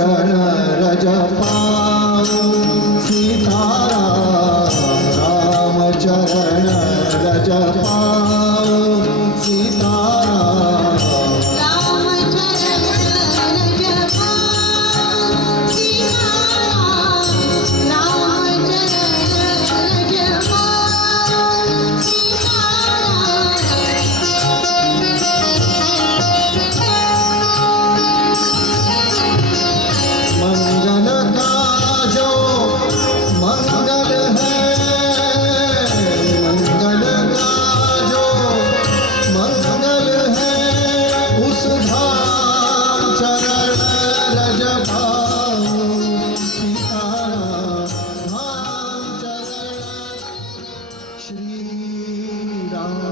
चरण रज पाऊं सीताराम राम चरण रज पाऊं सीताराम राम चरण रज पाऊं सीताराम राम चरण रज पाऊं मंगल का जो मंगल है, मंगल का जो मंगल है, उस धाम चरण रज पाऊं सीताराम धाम चरण श्री राम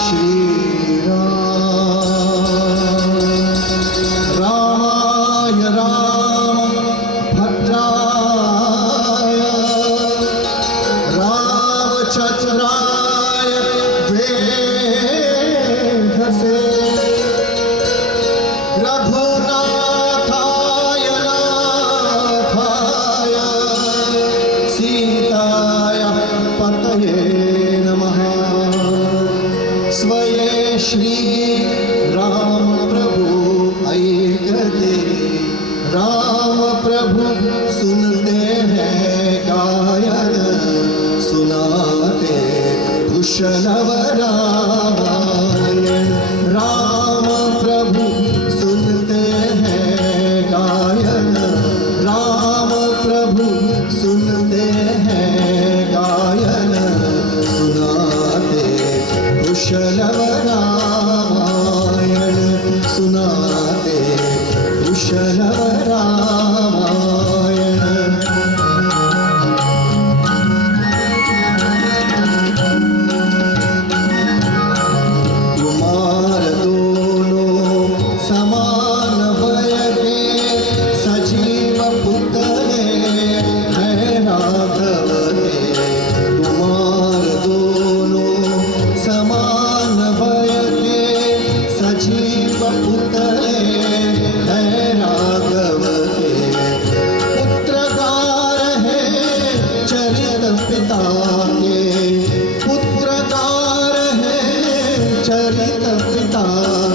श्री रामाय राम भद्राय रामचंद्राय वेधसे रघुनाथाय नाथाय सीताय पतये नमः। स्वये श्री राम प्रभु ऐकते, राम प्रभु सुनते हैं गायन, सुनाते कुशलवरायण। राम प्रभु सुनते हैं गायन, राम प्रभु सुनते हैं गायन, सुनाते कुशलवरायण, सुनाते कुशलवरायण। कुमार दोनों समान वय के, सजीव पुतले हैं राघव के। कुमार दोनों समान वय के, सजीव पुतले हैं राघव के। पुत्रगार है चरित पिता के, पुत्रगार है चरित पिता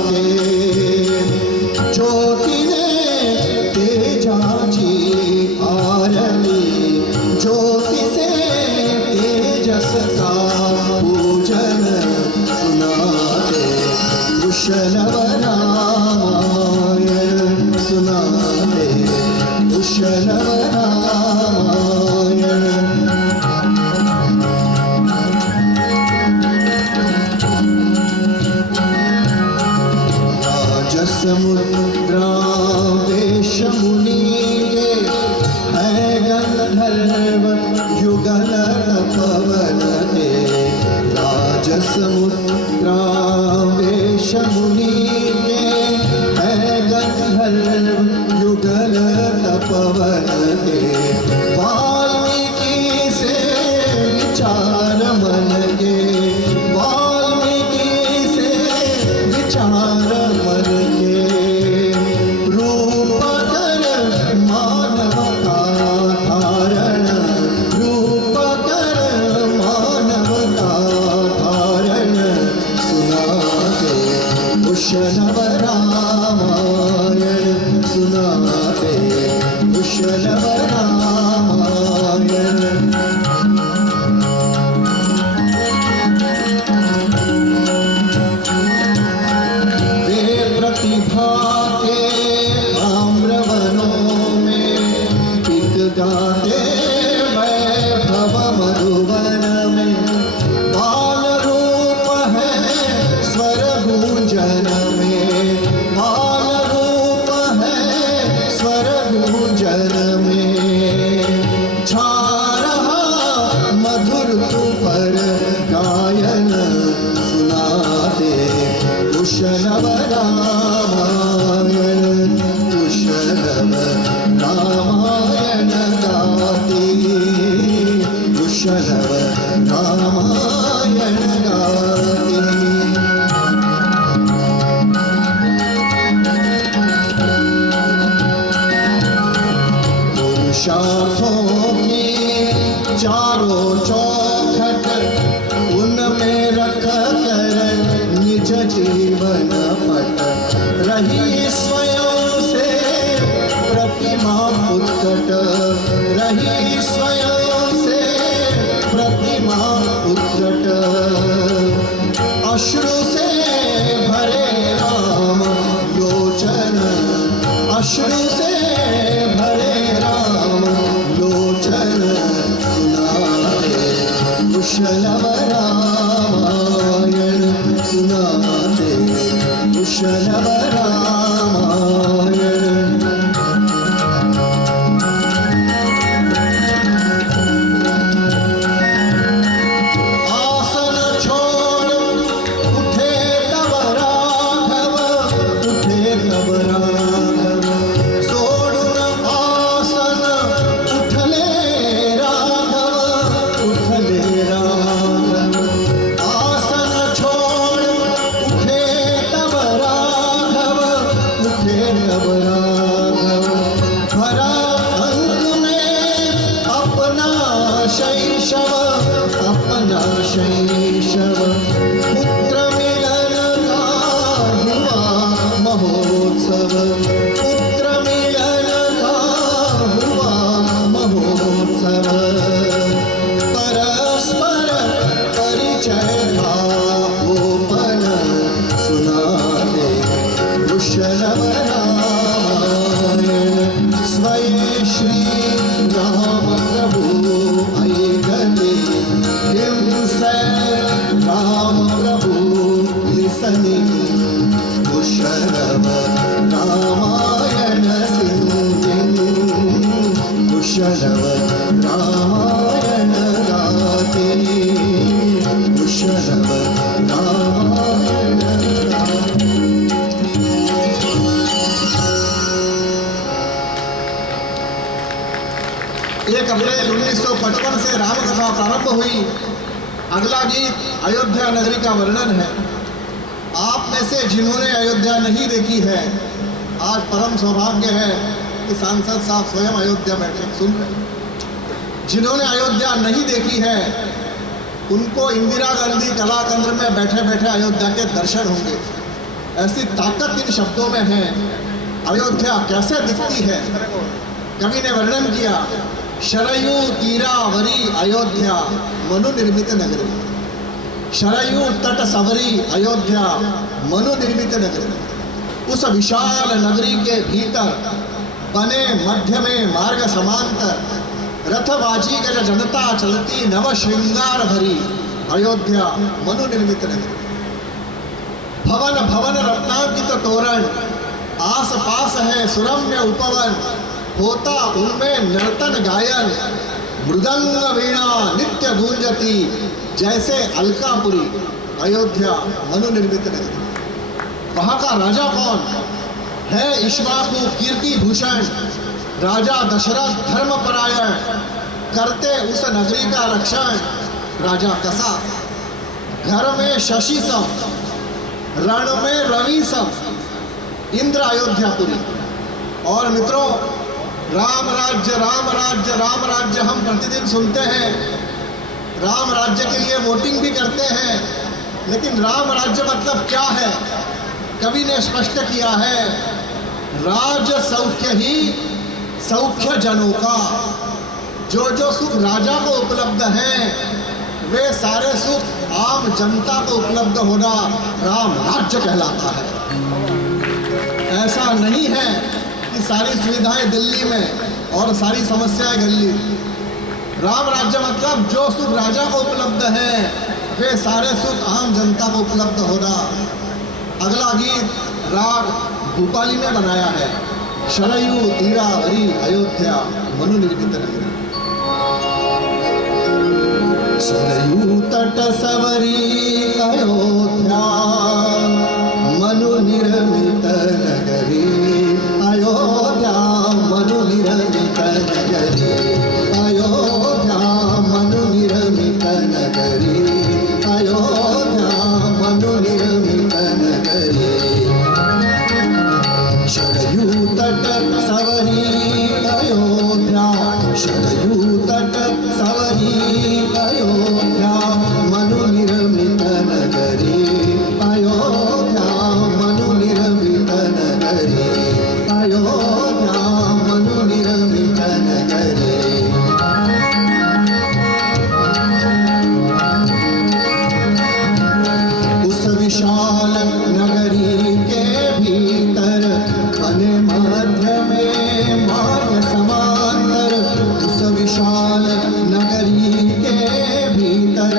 के। ज्योति ने तेजाची आरती, ज्योति से तेजस का पूजन, सुनाते कुशलवरायण, सुनाते कुशलवरायण। राजसमुद्रा वेशमुनि के, है गंधर्व युगल पवन के। राजसमुद्रा वेशमुनि के, है गंधर्व युगल पवन के। वाल्मीकि से विचार मन के, वाल्मीकि से विचार मन के। रूप कर मानव का धारण, रूप कर मानव का धारण, सुनाते कुशलवरायण, सुनाते कुशलवरायण। वे प्रतिभा के आम्रवनों में, टिक गाते वैभव मधुवन में। बाल रूप है स्वर गूंजन में, बाल रूप है स्वर गूंजन में। छा रहा मधुर तु पर गायन, सुनाते कुशलवरायण, पुरुषार्थों की चारों चौखट उनमें रख कर निज जीवन पट रही स्वयं से प्रतिमा उत्कट रही स्वयं से प्रतिमा उत्कट अश्रु से भरे राम लोचन अश्रु से भरे राम लोचन सुनाते कुशलव रामायण सुनाते कुशलव रामायण आसन छोड़ उठे तब राघव उठे तब राघव सोडून आसन उठले राघव उठले राघव आसन छोड़ उठे तब राघव उठे तब राघव भरा अंग में अपना शैशव अपना शैशव पुत्र मिलन का हुआ महोत्सव पुत्र मिलन का हुआ महोत्सव परस्पर परिचय का ओपन सुनाते कुशलव रामायण स्वयं श्री राम प्रभु ऐकले himself राम प्रभु listening कुशलव रामायण singing कुशलव रामायण गाते कुशलव रामायण गाते एक अप्रैल 1955 से रामकथा प्रारंभ हुई। अगला गीत अयोध्या नगरी का वर्णन है। आप में से जिन्होंने अयोध्या नहीं देखी है, आज परम सौभाग्य है कि सांसद साहब स्वयं अयोध्या बैठे सुन रहे हैं। जिन्होंने अयोध्या नहीं देखी है उनको इंदिरा गांधी कला केंद्र में बैठे बैठे अयोध्या के दर्शन होंगे। ऐसी ताकत इन शब्दों में है। अयोध्या कैसे दिखती है, कवि ने वर्णन किया। शरयू तीरावरी अयोध्या मनु निर्मित नगरी, शरयू तट सवरी अयोध्या मनु निर्मित नगरी। उस विशाल नगरी के भीतर बने मध्य में मार्ग समांतर रथवाजी गज जनता चलती नव श्रृंगार भरी अयोध्या मनु निर्मित नगरी। भवन भवन रत्नांकित तोरण, आस पास है सुरम्य उपवन, होता उनमें नर्तन गायन, मृदंग वीणा नित्य गूंजती जैसे अलकापुरी अयोध्या मनु निर्मित नगरी। वहाँ का राजा कौन है? इक्ष्वाकु कीर्ति भूषण राजा दशरथ धर्मपरायण, करते उस नगरी का रक्षण राजा कसा। घर में शशि सम, रण में रवि सम, इंद्र अयोध्यापुरी। और मित्रों, राम राज्य राम राज्य राम राज्य हम प्रतिदिन सुनते हैं, राम राज्य के लिए वोटिंग भी करते हैं, लेकिन राम राज्य मतलब क्या है? कवि ने स्पष्ट किया है, राज सौख्य ही सौख्य जनों का। जो जो सुख राजा को उपलब्ध हैं वे सारे सुख आम जनता को उपलब्ध होना राम राज्य कहलाता है। ऐसा नहीं है कि सारी सुविधाएं दिल्ली में और सारी समस्याएं दिल्ली। राम राज्य मतलब जो सुख राजा को उपलब्ध है वे सारे सुख आम जनता को उपलब्ध होना। अगला गीत राग भूपाली में बनाया है। शरयू तीरावरी अयोध्या मनु निर्मित नगरी। सरयू तट सवरी अयोध्या मनु निर्मित नगरी, अयोध्या मनु निर्मित नगरी, अयोध्या मनु निर्मित नगरी, अयोध्या मनु निर्मित नगरी। शरयू तट सवरी अयोध्या अयोध्या मनु निर्मित नगरी। उस विशाल नगरी के भीतर बने मध्य में मार्ग समांतर। उस विशाल नगरी के भीतर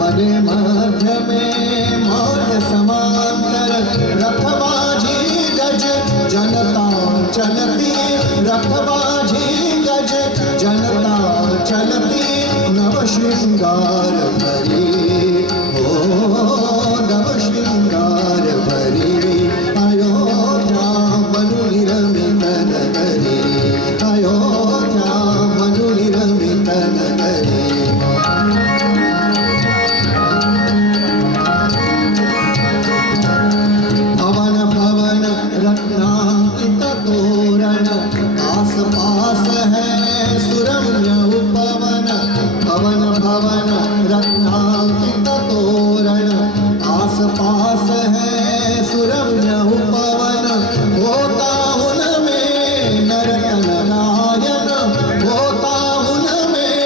बने मध्य में मार्ग समांतर। रथबाजी गज जनता चलती, रथबाजी गज जनता चलती, नव श्रृंगार भरी हो नव श्रृंगार भरी। अयोध्या मनु निर्मित नगरी, अयोध्या मनु निर्मित नगरी। भवन भवन रत्नांकित तोरण, आस पास है सुरम्य उपवन। भवन भवन रत्नांकित तोरण, आस पास है सुरम्य उपवन। होता उनमें नर्तन गायन, होता उनमें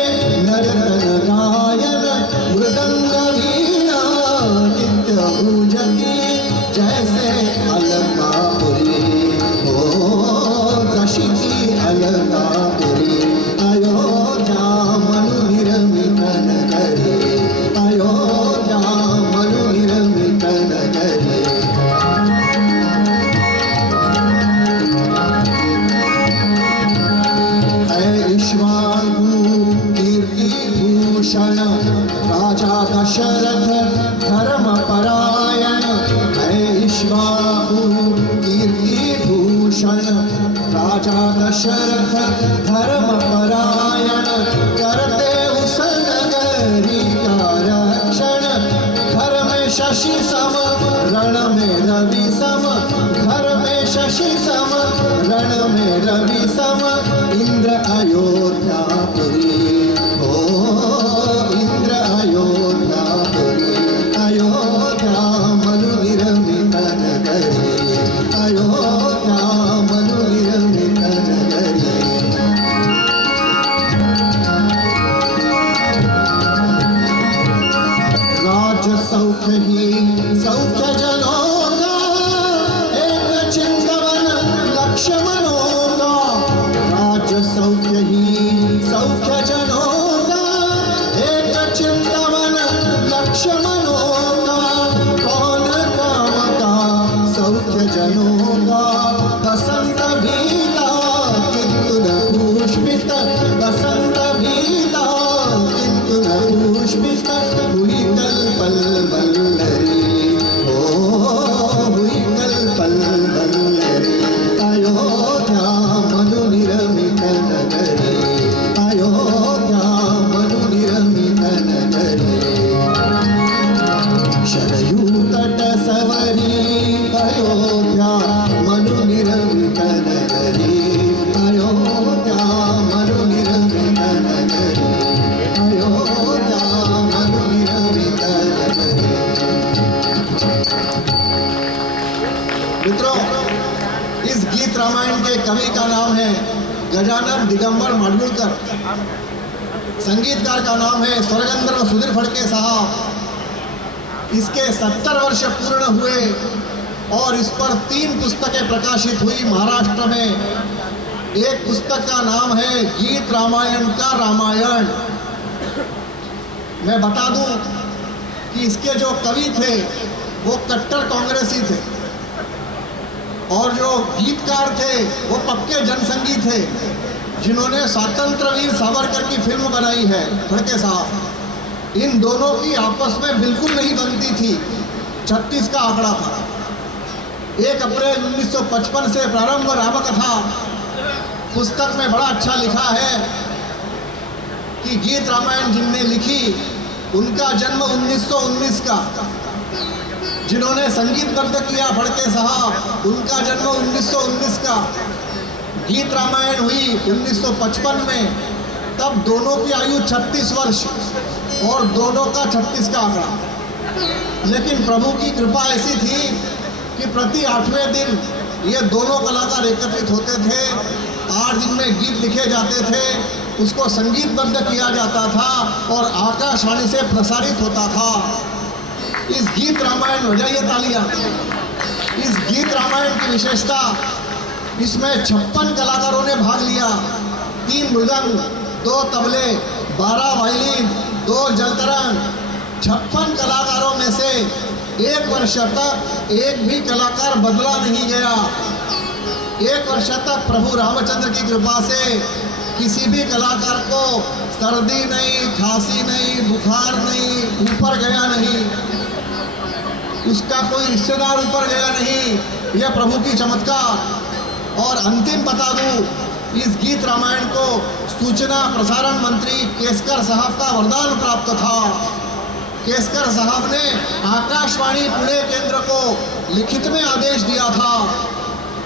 नर्तन गायन। मृदंग वीणा नित्य पूजती, जैसे अलकापुरी हो दशिकी अलकापुरी। अयोध्या मनु निर्मित नगरी, अयोध्या मनु निर्मित नगरी। ऐश्वाणु कीर्ति भूषण राजा दशरथ धर्म परायण। ऐश्वाणु कीर्ति भूषण राजा दशरथ धर्म परायण। करते उस नगरी का रक्षण, घर में शशि सम रण में रवि सम। घर में शशि सम रण में रवि सम। इंद्र अयोध्यापुरी हो इंद्र अयोध्यापुरी। अयोध्या मनु निर्मित नगरी, अयोध्या मनु निर्मित नगरी। राज सौख्य ही सौख्य जनों का, एक चिंतवन लक्ष्मणों का। राज सौख्य ही सौख्य जनों का, एक चिंतवन लक्ष्मणों का। कौन काम का सौख्य जनों का, बसंत भीता किंतु न पुष्पित। बसंत भीता किंतु न पुष्पित। हुई कल्पल वल्लरी हो हुई कल्पल वल्लरी। अयोध्या मनु निर्मित नगरी, अयोध्या मनु निर्मित नगरी। शरयू तट सवरी अयोध्या मनु निर्मित नगरी। अयोध्या मनु निर्मित नगरी, अयोध्या मनु निर्मित नगरी। मित्रों, इस गीत रामायण के कवि का नाम है गजानन दिगंबर माडगुळकर। संगीतकार का नाम है स्वर्गंधर्व सुधीर फडके साहब। इसके 70 वर्ष पूर्ण हुए और इस पर 3 पुस्तकें प्रकाशित हुई महाराष्ट्र में। एक पुस्तक का नाम है गीत रामायण का रामायण। मैं बता दूं कि इसके जो कवि थे वो कट्टर कांग्रेसी थे और जो गीतकार थे वो पक्के जनसंगी थे, जिन्होंने स्वतंत्र वीर सावरकर की फिल्म बनाई है फडके साहब। इन दोनों की आपस में बिल्कुल नहीं बनती थी। 36 का आंकड़ा था। 1 अप्रैल 1955 से प्रारंभ रामकथा पुस्तक में बड़ा अच्छा लिखा है कि गीत रामायण जिनने लिखी उनका जन्म 1919 का, जिन्होंने संगीतबद्ध किया फडके साहब उनका जन्म 1919 का। गीत रामायण हुई 1955 में, तब दोनों की आयु 36 वर्ष और दोनों का 36 का आंकड़ा। लेकिन प्रभु की कृपा ऐसी थी कि प्रति 8वें दिन ये दोनों कलाकार एकत्रित होते थे, 8 दिन में गीत लिखे जाते थे, उसको संगीतबद्ध किया जाता था और आकाशवाणी से प्रसारित होता था। इस गीत रामायण, बजाइए तालियां। इस गीत रामायण की विशेषता, इसमें 56 कलाकारों ने भाग लिया। 3 मृदंग, 2 तबले, 12 वायलिन, 2 जलतरंग। 56 कलाकारों में से 1 वर्ष तक एक भी कलाकार बदला नहीं गया। 1 वर्ष तक प्रभु रामचंद्र की कृपा से किसी भी कलाकार को सर्दी नहीं, खांसी नहीं, बुखार नहीं, ऊपर गया नहीं, उसका कोई रिश्तेदार ऊपर गया नहीं। यह प्रभु की चमत्कार। और अंतिम बता दूं, इस गीत रामायण को सूचना प्रसारण मंत्री केसकर साहब का वरदान प्राप्त था। केसकर साहब ने आकाशवाणी पुणे केंद्र को लिखित में आदेश दिया था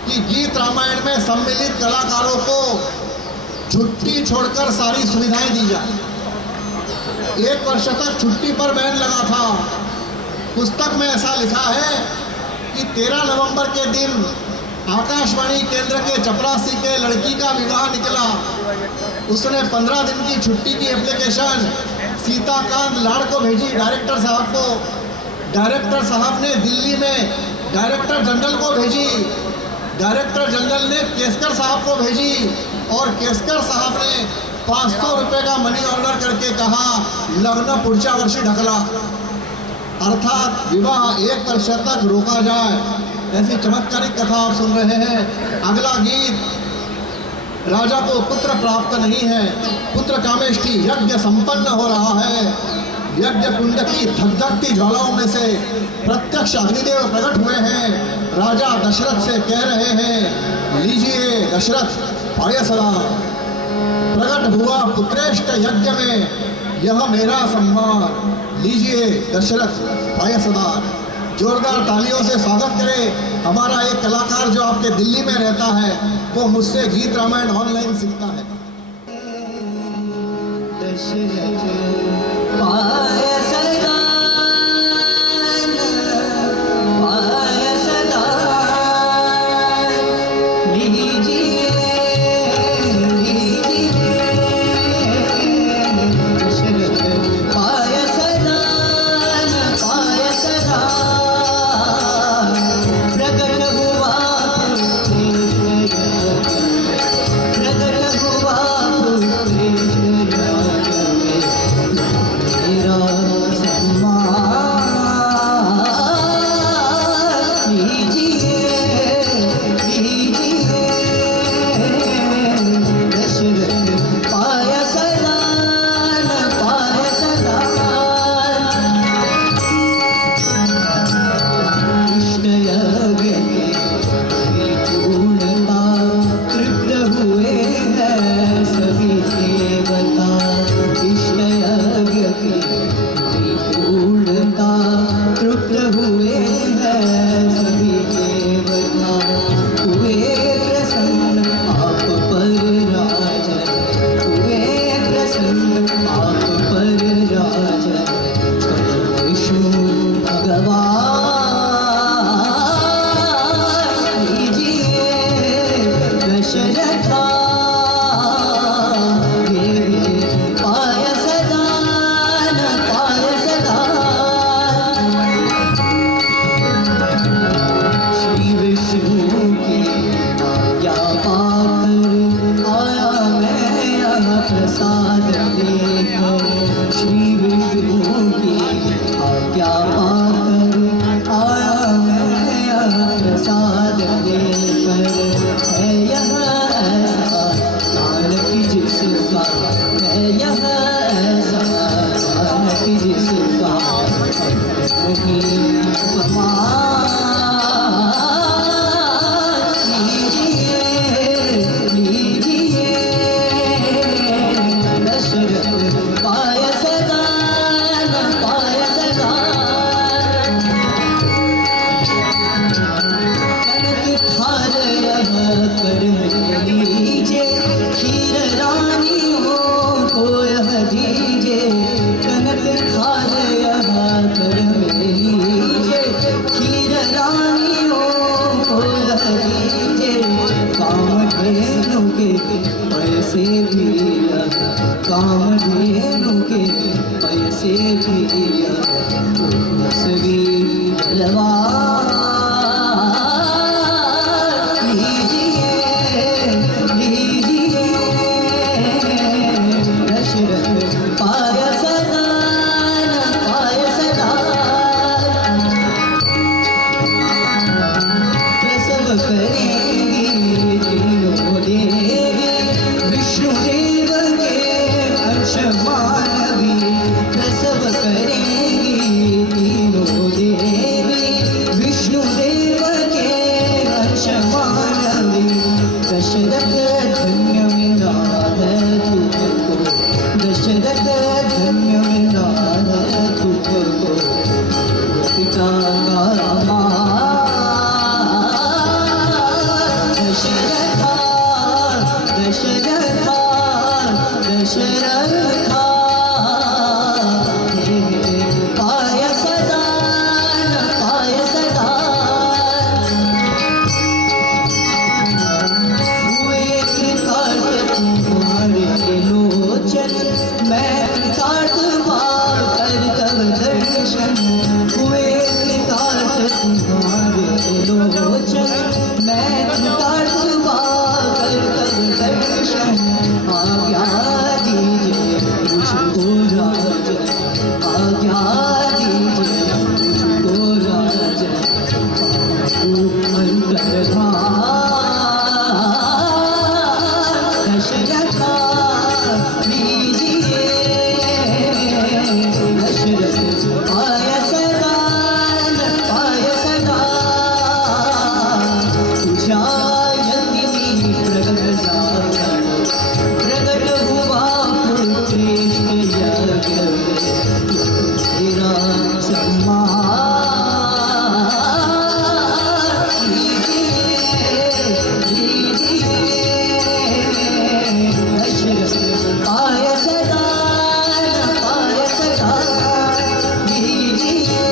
कि गीत रामायण में सम्मिलित कलाकारों को छुट्टी छोड़कर सारी सुविधाएं दी जाए। 1 वर्ष तक छुट्टी पर बैन लगा था। पुस्तक में ऐसा लिखा है कि 13 नवंबर के दिन आकाशवाणी केंद्र के चपरासी के लड़की का विवाह निकला। उसने 15 दिन की छुट्टी की एप्लीकेशन सीताकांत लाड़ को भेजी, डायरेक्टर साहब को। डायरेक्टर साहब ने दिल्ली में डायरेक्टर जनरल को भेजी। डायरेक्टर जनरल ने केसकर साहब को भेजी और केसकर साहब ने 500 रुपये का मनी ऑर्डर करके कहा, लग्न पुढच्या वर्षी ढकला, अर्थात विवाह 1 वर्ष तक रोका जाए। ऐसी चमत्कारिक कथा आप सुन रहे हैं। अगला गीत, राजा को पुत्र प्राप्त नहीं है, पुत्र कामेष्टि यज्ञ संपन्न हो रहा है। यज्ञ कुंड की धकधकती ज्वालाओं में से प्रत्यक्ष अग्निदेव प्रकट हुए हैं। राजा दशरथ से कह रहे हैं, लीजिए दशरथ पायसदा, प्रकट हुआ पुत्रेष्ट यज्ञ में, यह मेरा सम्मान, लीजिए दशरथ पायसदा। जोरदार तालियों से स्वागत करें हमारा एक कलाकार जो आपके दिल्ली में रहता है, वो मुझसे गीत रामायण ऑनलाइन सीखता है। दशरथ पायसदा, पायसदा, लीजिए, लीजिए। दशरथ पायसदा, पायसदा, प्रकट हुआ पुत्रेष्ट यज्ञ, प्रकट हुआ पुत्रेष्ट यज्ञ में, मेरा पैसे पिया कामधेनु के पैसे पिया तस्वीर जलवा लीजिए लीजिए दशरथ पाय सदा प्रसव करेंगी तीनों देवी विष्णुदेव के अंश मानवी प्रसव करेंगी तीनों देवी विष्णुदेव के अंश मानवी दशरथ धन्य मिलाद तुमको दशरथ धन्य मिलाद तुमको पिता का दशरथा दशरथा दशरथा पाय सदा पाय सदा हुए कृतार्थ तुम्हारे लोचन मैं कृतार्थ पाकर तब दर्शन हुए कृतार्थ तुम्हारे लोचन मैं कृतार्थ पाकर तब दर्शन आज्ञा दीजिए मुझको राजन आज्ञा दीजिए मुझको राजन अंतर्धान दशरथा लीजिए दशरथ पाय सदा पूजायन्ति प्रगट हुआ पुत्रेष्ठ यज्ञ तेरा सम्मान लीजिए दशरथ पाय सदा लीजिए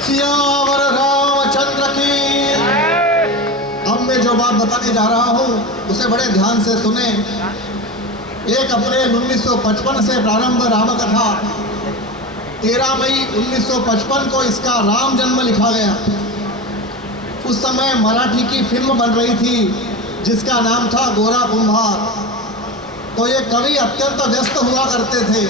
सियावर रामचंद्र की। अब मैं जो बात बताने जा रहा हूँ उसे बड़े ध्यान से सुने। 1 अप्रैल 1955 से प्रारंभ रामकथा। 13 मई 1955 को इसका राम जन्म लिखा गया। उस समय मराठी की फिल्म बन रही थी जिसका नाम था गोरा कुंभार। तो ये कवि अत्यंत व्यस्त हुआ करते थे।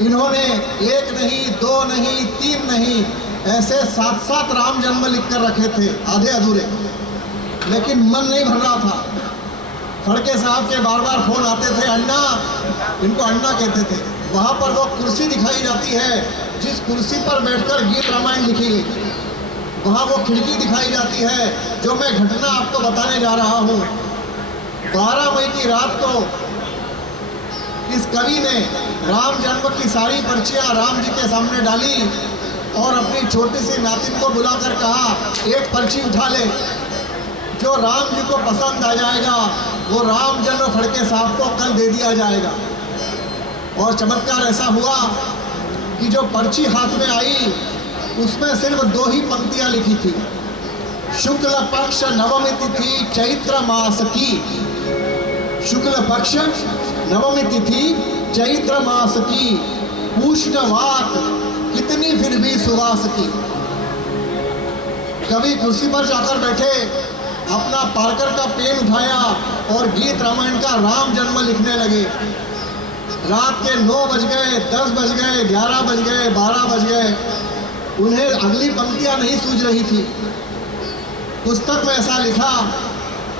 इन्होंने 1 नहीं, 2 नहीं, 3 नहीं, ऐसे 7-7 राम जन्म लिख कर रखे थे, आधे अधूरे। लेकिन मन नहीं भर रहा था। फड़के साहब के बार बार फोन आते थे, अन्ना, इनको अन्ना कहते थे। वहाँ पर वो कुर्सी दिखाई जाती है जिस कुर्सी पर बैठकर गीत रामायण लिखी गई। वहाँ वो खिड़की दिखाई जाती है जो मैं घटना आपको बताने जा रहा हूँ। 12 मई की रात को इस कवि ने राम जन्म की सारी पर्चियाँ राम जी के सामने डाली और अपनी छोटी सी नातिन को बुलाकर कहा, एक पर्ची उठा ले, जो राम जी को पसंद आ जाएगा वो राम जन्म फड़के साहब को कल दे दिया जाएगा। और चमत्कार ऐसा हुआ कि जो पर्ची हाथ में आई उसमें सिर्फ 2 ही पंक्तियां लिखी थी। शुक्ल पक्ष नवमी तिथि चैत्र मास की। शुक्ल पक्ष नवमी तिथि चैत्र मास की, उष्णवात कितनी फिर भी सुवास की। कवि कुर्सी पर जाकर बैठे, अपना पार्कर का पेन उठाया और गीत रामायण का राम जन्म लिखने लगे। रात के 9 बज गए, 10 बज गए, 11 बज गए, 12 बज गए। उन्हें अगली पंक्तियां नहीं सूझ रही थी। पुस्तक में ऐसा लिखा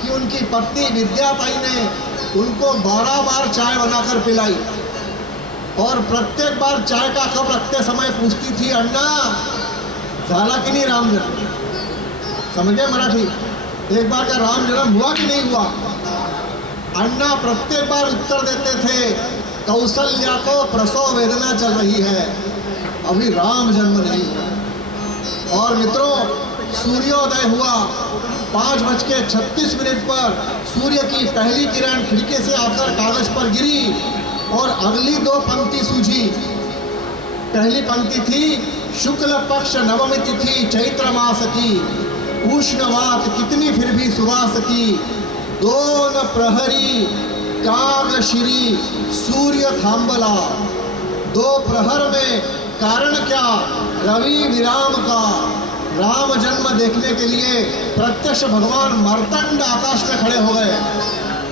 कि उनकी पत्नी विद्याबाई ने उनको 12 बार चाय बनाकर पिलाई और प्रत्येक बार चाय का कप रखते समय पूछती थी, अन्ना झाला कि नहीं राम जन्म। समझ गए मराठी? एक बार का राम जन्म हुआ कि नहीं हुआ? अन्ना प्रत्येक बार उत्तर देते थे, कौशल्या को प्रसव वेदना चल रही है, अभी राम जन्म नहीं है। और मित्रों, सूर्योदय हुआ। 5:36 पर सूर्य की पहली किरण खिड़की से आकर कागज पर गिरी और अगली 2 पंक्ति सूझी। पहली पंक्ति थी, शुक्ल पक्ष नवमी तिथि चैत्र मास की, उष्णवात कितनी फिर भी सुवास की, दोन प्रहरी काग श्री सूर्य थांबला। दो प्रहर में कारण क्या? रवि विराम का। राम जन्म देखने के लिए प्रत्यक्ष भगवान मार्तंड आकाश में खड़े हो गए।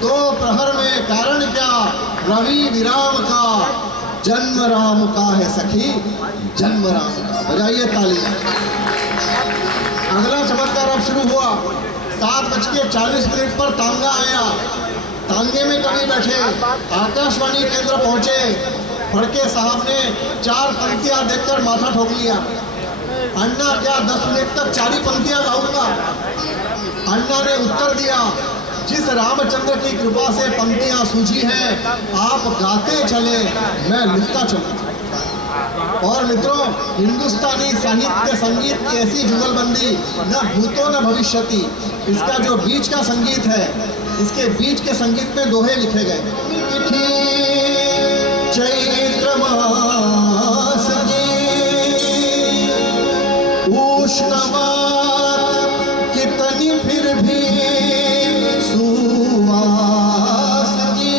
दो प्रहर में कारण क्या? रवि विराम का। जन्म राम का है सखी, जन्म राम का। बजाइए ताली। अगला चमत्कार अब शुरू हुआ। 7:40 पर तांगा आया। तांगे में कवि बैठे, आकाशवाणी केंद्र पहुंचे। फड़के साहब ने 4 पंक्तियां देखकर माथा ठोक लिया। अन्ना क्या 10 मिनट तक 4 ही पंक्तियां गाऊंगा? अन्ना ने उत्तर दिया, जिस रामचंद्र की कृपा से पंक्तियां सूझी हैं, आप गाते चले, मैं लिखता चलूं। और मित्रों, हिंदुस्तानी साहित्य संगीत की ऐसी जुगलबंदी न भूतो न भविष्यति। इसका जो बीच का संगीत है, इसके बीच के संगीत में दोहे लिखे गए। चैत्र मास उष्णवात कितनी फिर भी सुवास की,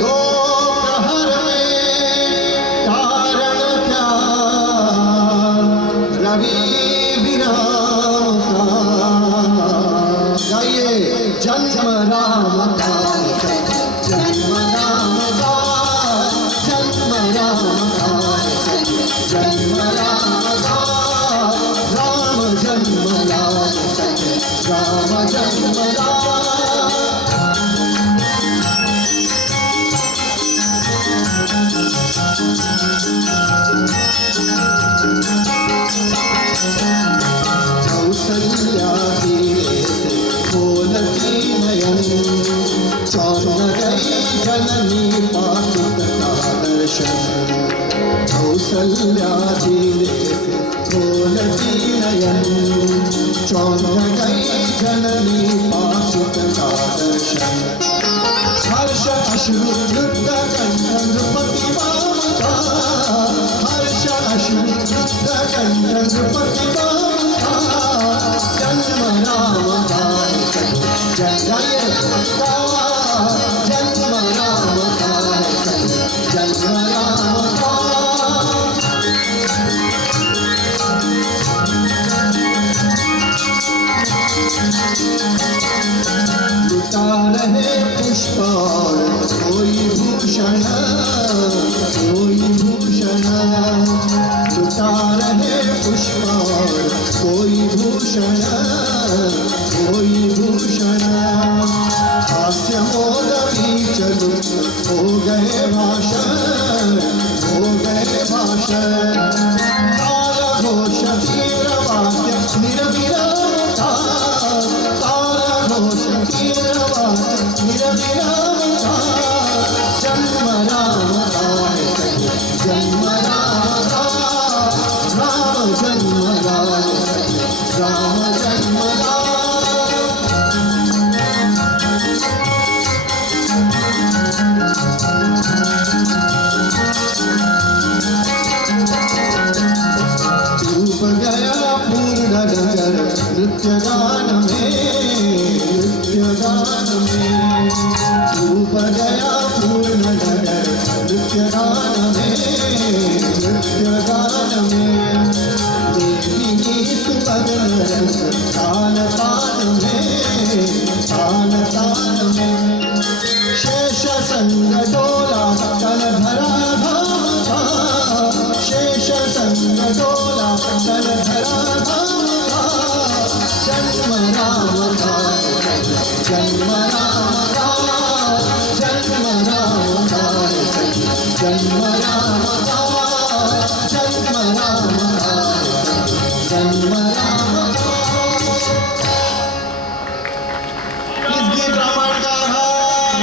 दो प्रहर में कारण क्या? रवि विराम का। गाइए, जन्म राम का, जन्म राम का, जन्म राम का, जन्म राम का, राम जन्म राम, राम जन्म राम। कौसल्या धीरे से खोलती नयन, चौंक गई जननी पासुत का दर्शन। कौसल्या धीरे से खोलती नयन, चौंक गई जननी पासुत का दर्शन। हर्ष अश्रु वृद्ध कंठ नृपति वाम का, हर्ष अश्रु वृद्ध कंठ नृपति वाम का। जन्म राम का, जय जन्म राम का, जन्म राम का। लुटा रहे पुष्प कोई भूषण, कोई भूषण। लुटा रहे पुष्प कोई भूषण, कोई भूषण। हास्य मोद बीच लुप्त हो गए भाषण, हो गए भाषण। ताल घोष तीव्र वाक्य निर्विराम था, ताल घोष तीव्र वाक्य निर्विराम था। जन्म राम का, जन्म राम का, राम जन्म राम, राम जन्म राम। डूब गया पूर्ण नगर नृत्य गान में, नृत्य गान में। डूब गया पूर्ण नगर नृत्य गान में, नृत्य गान में। देवी सुभद्र रस तान तान में, तान तान में। शेष संग डोला तन धरा धाम का, शेष संग डोला तन धरा धाम का। जन्म राम का, जन्म राम का, जन्म राम का, जन्म राम का, जन्म राम का, जन्म राम का। इस गीत रामायण का आधार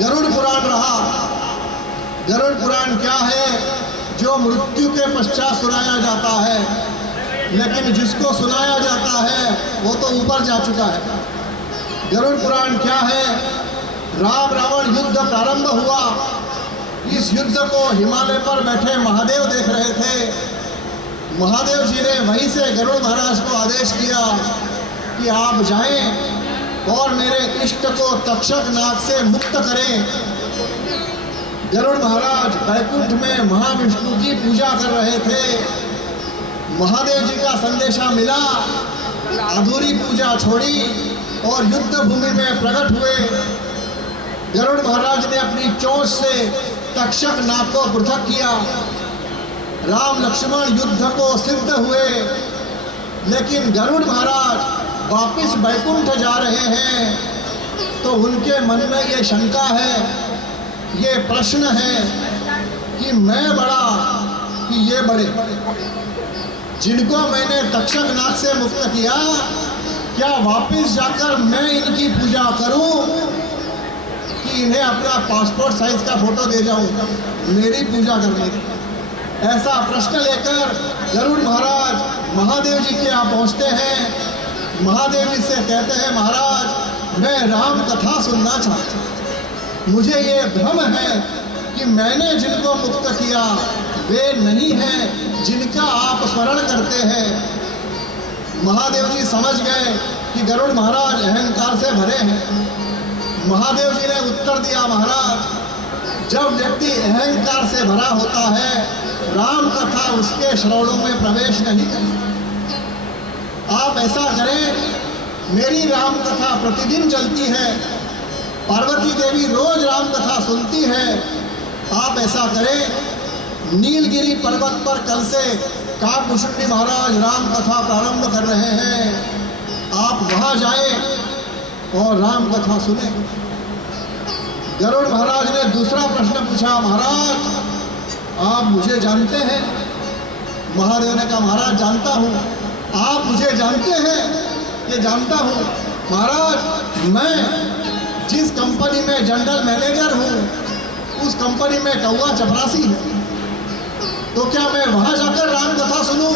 गरुड़ पुराण रहा। गरुड़ पुराण क्या है? जो मृत्यु के पश्चात सुनाया जाता है, लेकिन जिसको सुनाया जाता है वो तो ऊपर जा चुका है। गरुड़ पुराण क्या है? राम रावण युद्ध प्रारंभ हुआ। इस इस युद्ध को हिमालय पर बैठे महादेव देख रहे थे। महादेव जी ने वहीं से गरुड़ महाराज को आदेश किया कि आप जाएं और मेरे इष्ट को तक्षक नाग से मुक्त करें। गरुड़ महाराज बैकुंठ में महाविष्णु की पूजा कर रहे थे। महादेव जी का संदेशा मिला, अधूरी पूजा छोड़ी और युद्ध भूमि में प्रकट हुए। गरुड़ महाराज ने अपनी चोंच से तक्षक नाग को पृथक किया। राम लक्ष्मण युद्ध को सिद्ध हुए, लेकिन गरुड़ महाराज वापिस बैकुंठ जा रहे हैं तो उनके मन में ये शंका है, ये प्रश्न है कि मैं बड़ा कि ये बड़े। जिनको मैंने तक्षक नाग से मुक्त किया, क्या वापिस जाकर मैं इनकी पूजा करूं कि इन्हें अपना पासपोर्ट साइज का फोटो दे जाऊं मेरी पूजा करने की? ऐसा प्रश्न लेकर गरुड़ महाराज महादेव जी के यहाँ पहुँचते हैं। महादेव जी से कहते हैं, महाराज मैं राम कथा सुनना चाहता हूँ। मुझे ये भ्रम है कि मैंने जिनको मुक्त किया वे नहीं हैं जिनका आप स्मरण करते हैं। महादेव जी समझ गए कि गरुड़ महाराज अहंकार से भरे हैं। महादेव जी ने उत्तर दिया, महाराज जब व्यक्ति अहंकार से भरा होता है राम कथा उसके श्रवणों में प्रवेश नहीं करती। आप ऐसा करें, मेरी राम कथा प्रतिदिन चलती है, पार्वती देवी रोज राम कथा सुनती है। आप ऐसा करें, नीलगिरी पर्वत पर कल से काकभूषुंडी महाराज राम कथा प्रारंभ कर रहे हैं, आप वहाँ जाएं और राम कथा सुने। गरुड़ महाराज ने दूसरा प्रश्न पूछा, महाराज आप मुझे जानते हैं? महादेव ने कहा, महाराज जानता हूँ। आप मुझे जानते हैं? ये जानता हूँ। महाराज मैं जिस कंपनी में जनरल मैनेजर हूँ उस कंपनी में कौवा चपरासी है, तो क्या मैं वहाँ जाकर राम कथा सुनूं?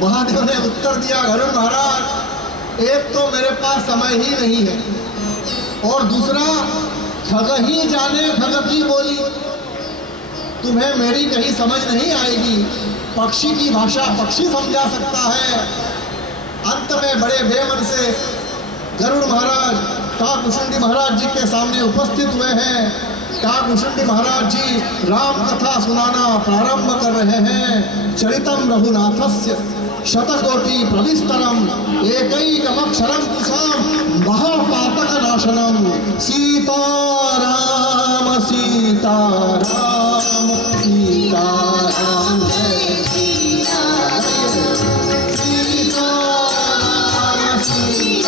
महादेव ने उत्तर दिया, गरुड़ महाराज एक तो मेरे पास समय ही नहीं है और दूसरा ठग ही जाने ठग की बोली, तुम्हें मेरी कहीं समझ नहीं आएगी। पक्षी की भाषा पक्षी समझा सकता है। अंत में बड़े बेमन से गरुड़ महाराज काकभूषुंडी महाराज जी के सामने उपस्थित हुए हैं। काकभूषुंडी महाराज जी राम कथा सुनाना प्रारंभ कर रहे हैं। चरितम रघुनाथस्य शतकोटि प्रविस्तरम एकैकमक्षरम कुशाम महापातक नाशनम। सीताराम सीताराम सीताराम जय सीताराम सीताराम सीताराम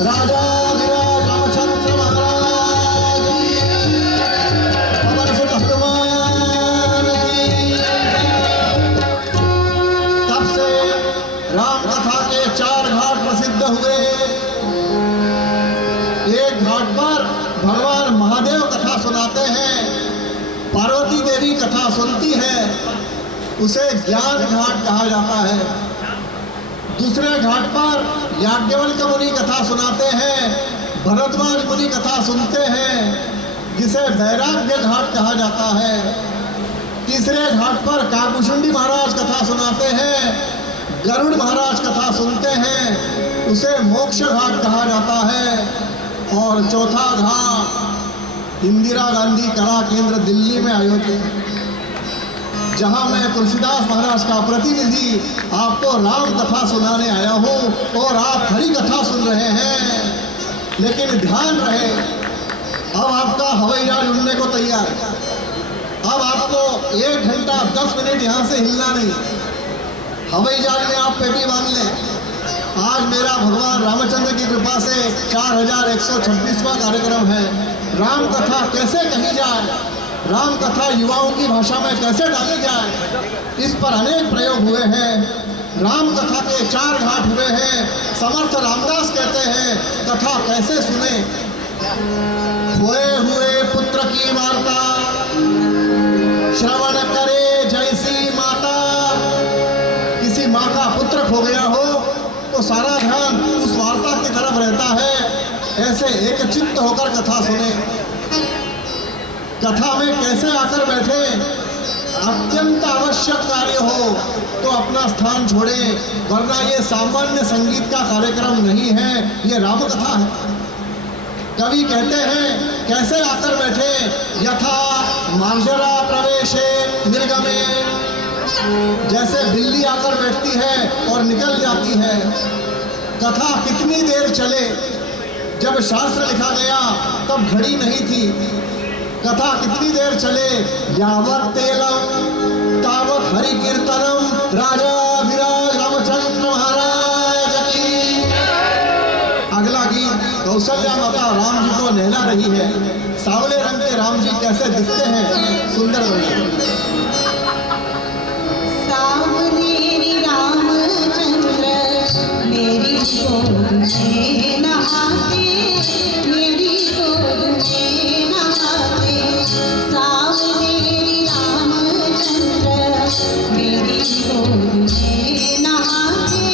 राजा रामचंद्र महाराज पवन सुत हनुमान की। तब से राम कथा के 4 घाट प्रसिद्ध हुए। एक घाट पर भगवान महादेव कथा सुनाते हैं, पार्वती देवी कथा सुनती है, उसे ज्ञान घाट कहा जाता है। दूसरे घाट पर याज्ञवल्क्य मुनि कथा सुनाते हैं, भरद्वाज मुनि कथा सुनते हैं, जिसे वैराग्य घाट कहा जाता है। तीसरे घाट पर काकुशुंडी महाराज कथा सुनाते हैं, गरुड़ महाराज कथा सुनते हैं, उसे मोक्ष घाट कहा जाता है। और चौथा घाट इंदिरा गांधी कला केंद्र दिल्ली में आयोजित, जहां मैं तुलसीदास महाराज का प्रतिनिधि आपको राम कथा सुनाने आया हूं और आप हरि कथा सुन रहे हैं। लेकिन ध्यान रहे, अब आपका हवाई जहाज उड़ने को तैयार है। अब आपको 1 घंटा 10 मिनट यहाँ से हिलना नहीं। हवाई जहाज में आप पेटी बांध लें। आज मेरा भगवान रामचंद्र की कृपा से 4126वां कार्यक्रम है। राम कथा कैसे कही जाए, राम कथा युवाओं की भाषा में कैसे डाली जाए, इस पर अनेक प्रयोग हुए हैं। राम कथा के 4 घाट हुए हैं। समर्थ रामदास कहते हैं कथा कैसे सुने। खोए हुए पुत्र की वार्ता श्रवण करे जैसी माता। किसी माँ का पुत्र खो गया हो तो सारा ध्यान उस वार्ता की तरफ रहता है। ऐसे एक चित्त होकर कथा सुने। कथा में कैसे आकर बैठे, अत्यंत आवश्यक कार्य हो तो अपना स्थान छोड़े, वरना ये सामान्य संगीत का कार्यक्रम नहीं है, ये राम कथा है। कवि कहते हैं कैसे आकर बैठे, यथा मार्जरा प्रवेशे निर्गमे, जैसे बिल्ली आकर बैठती है और निकल जाती है। कथा कितनी देर चले, जब शास्त्र लिखा गया तब घड़ी नहीं थी। कथा कितनी देर चले, यावत तेलम तावत हरि कीर्तनम, राजा विराज रामचंद्र महाराज की। अगला गीत कौशल्या माता राम जी को नहला रही है। सावले रंग के राम जी कैसे दिखते हैं, सुंदर वर्णन। सावलेरी रामचंद्र मेरी गोद में नहाते, मेरी गोद में नहाते। सावलेरी रामचंद्र मेरी गोद में नहाते,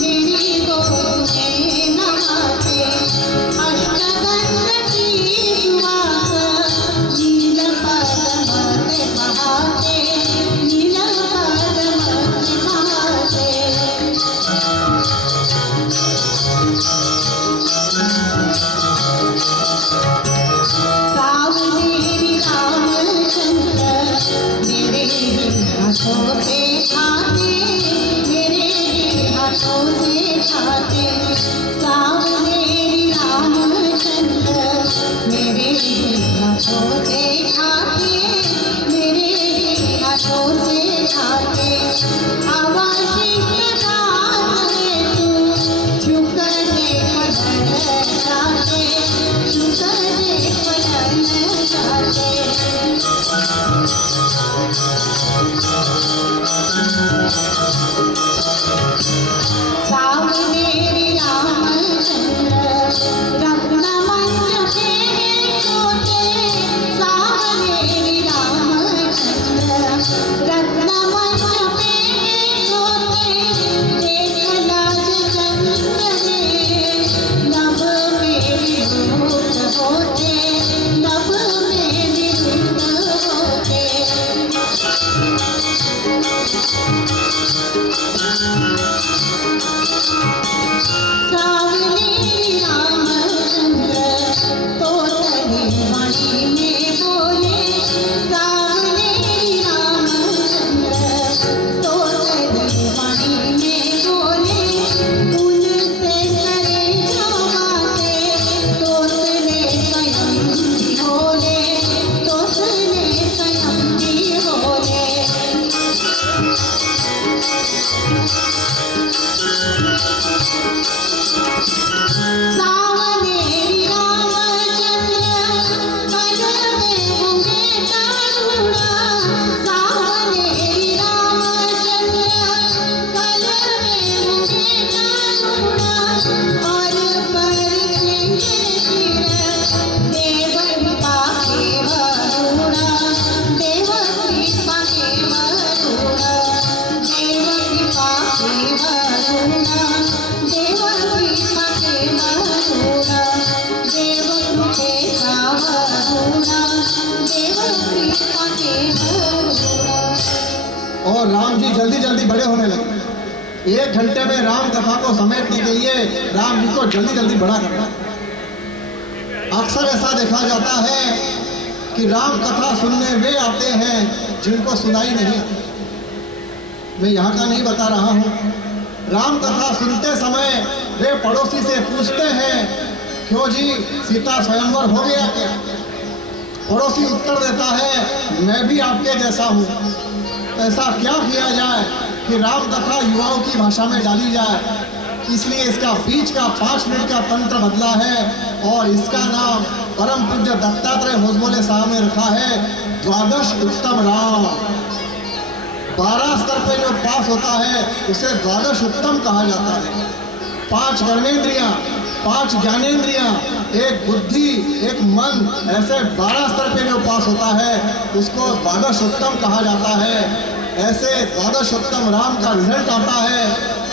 मेरी गोद में नहाते। अष्टगंध की सुवास नील पद्म और राम जी जल्दी जल्दी बड़े होने लगे। 1 घंटे में राम कथा को समेटने के लिए राम जी को जल्दी जल्दी बड़ा करना। अक्सर ऐसा देखा जाता है कि राम कथा सुनने वे आते हैं जिनको सुनाई नहीं आती। मैं यहाँ का नहीं बता रहा हूँ। राम कथा सुनते समय वे पड़ोसी से पूछते हैं, क्यों जी सीता स्वयंवर हो गया क्या? पड़ोसी उत्तर देता है, मैं भी आपके जैसा हूँ। ऐसा क्या किया जाए कि राम कथा युवाओं की भाषा में डाली जाए? इसलिए इसका बीच का 5 मिनट का तंत्र बदला है और इसका नाम परम पूज्य दत्तात्रेय होसबोले साहब ने रखा है, द्वादश उत्तम राम। 12 स्तर पे जो पास होता है उसे द्वादश उत्तम कहा जाता है। 5 कर्मेंद्रियां, 5 ज्ञानेंद्रियां, 1 बुद्धि, 1 मन, ऐसे 12 स्तर पे जो पास होता है उसको द्वादश उत्तम कहा जाता है। ऐसे द्वादश उत्तम राम का रिजल्ट आता है,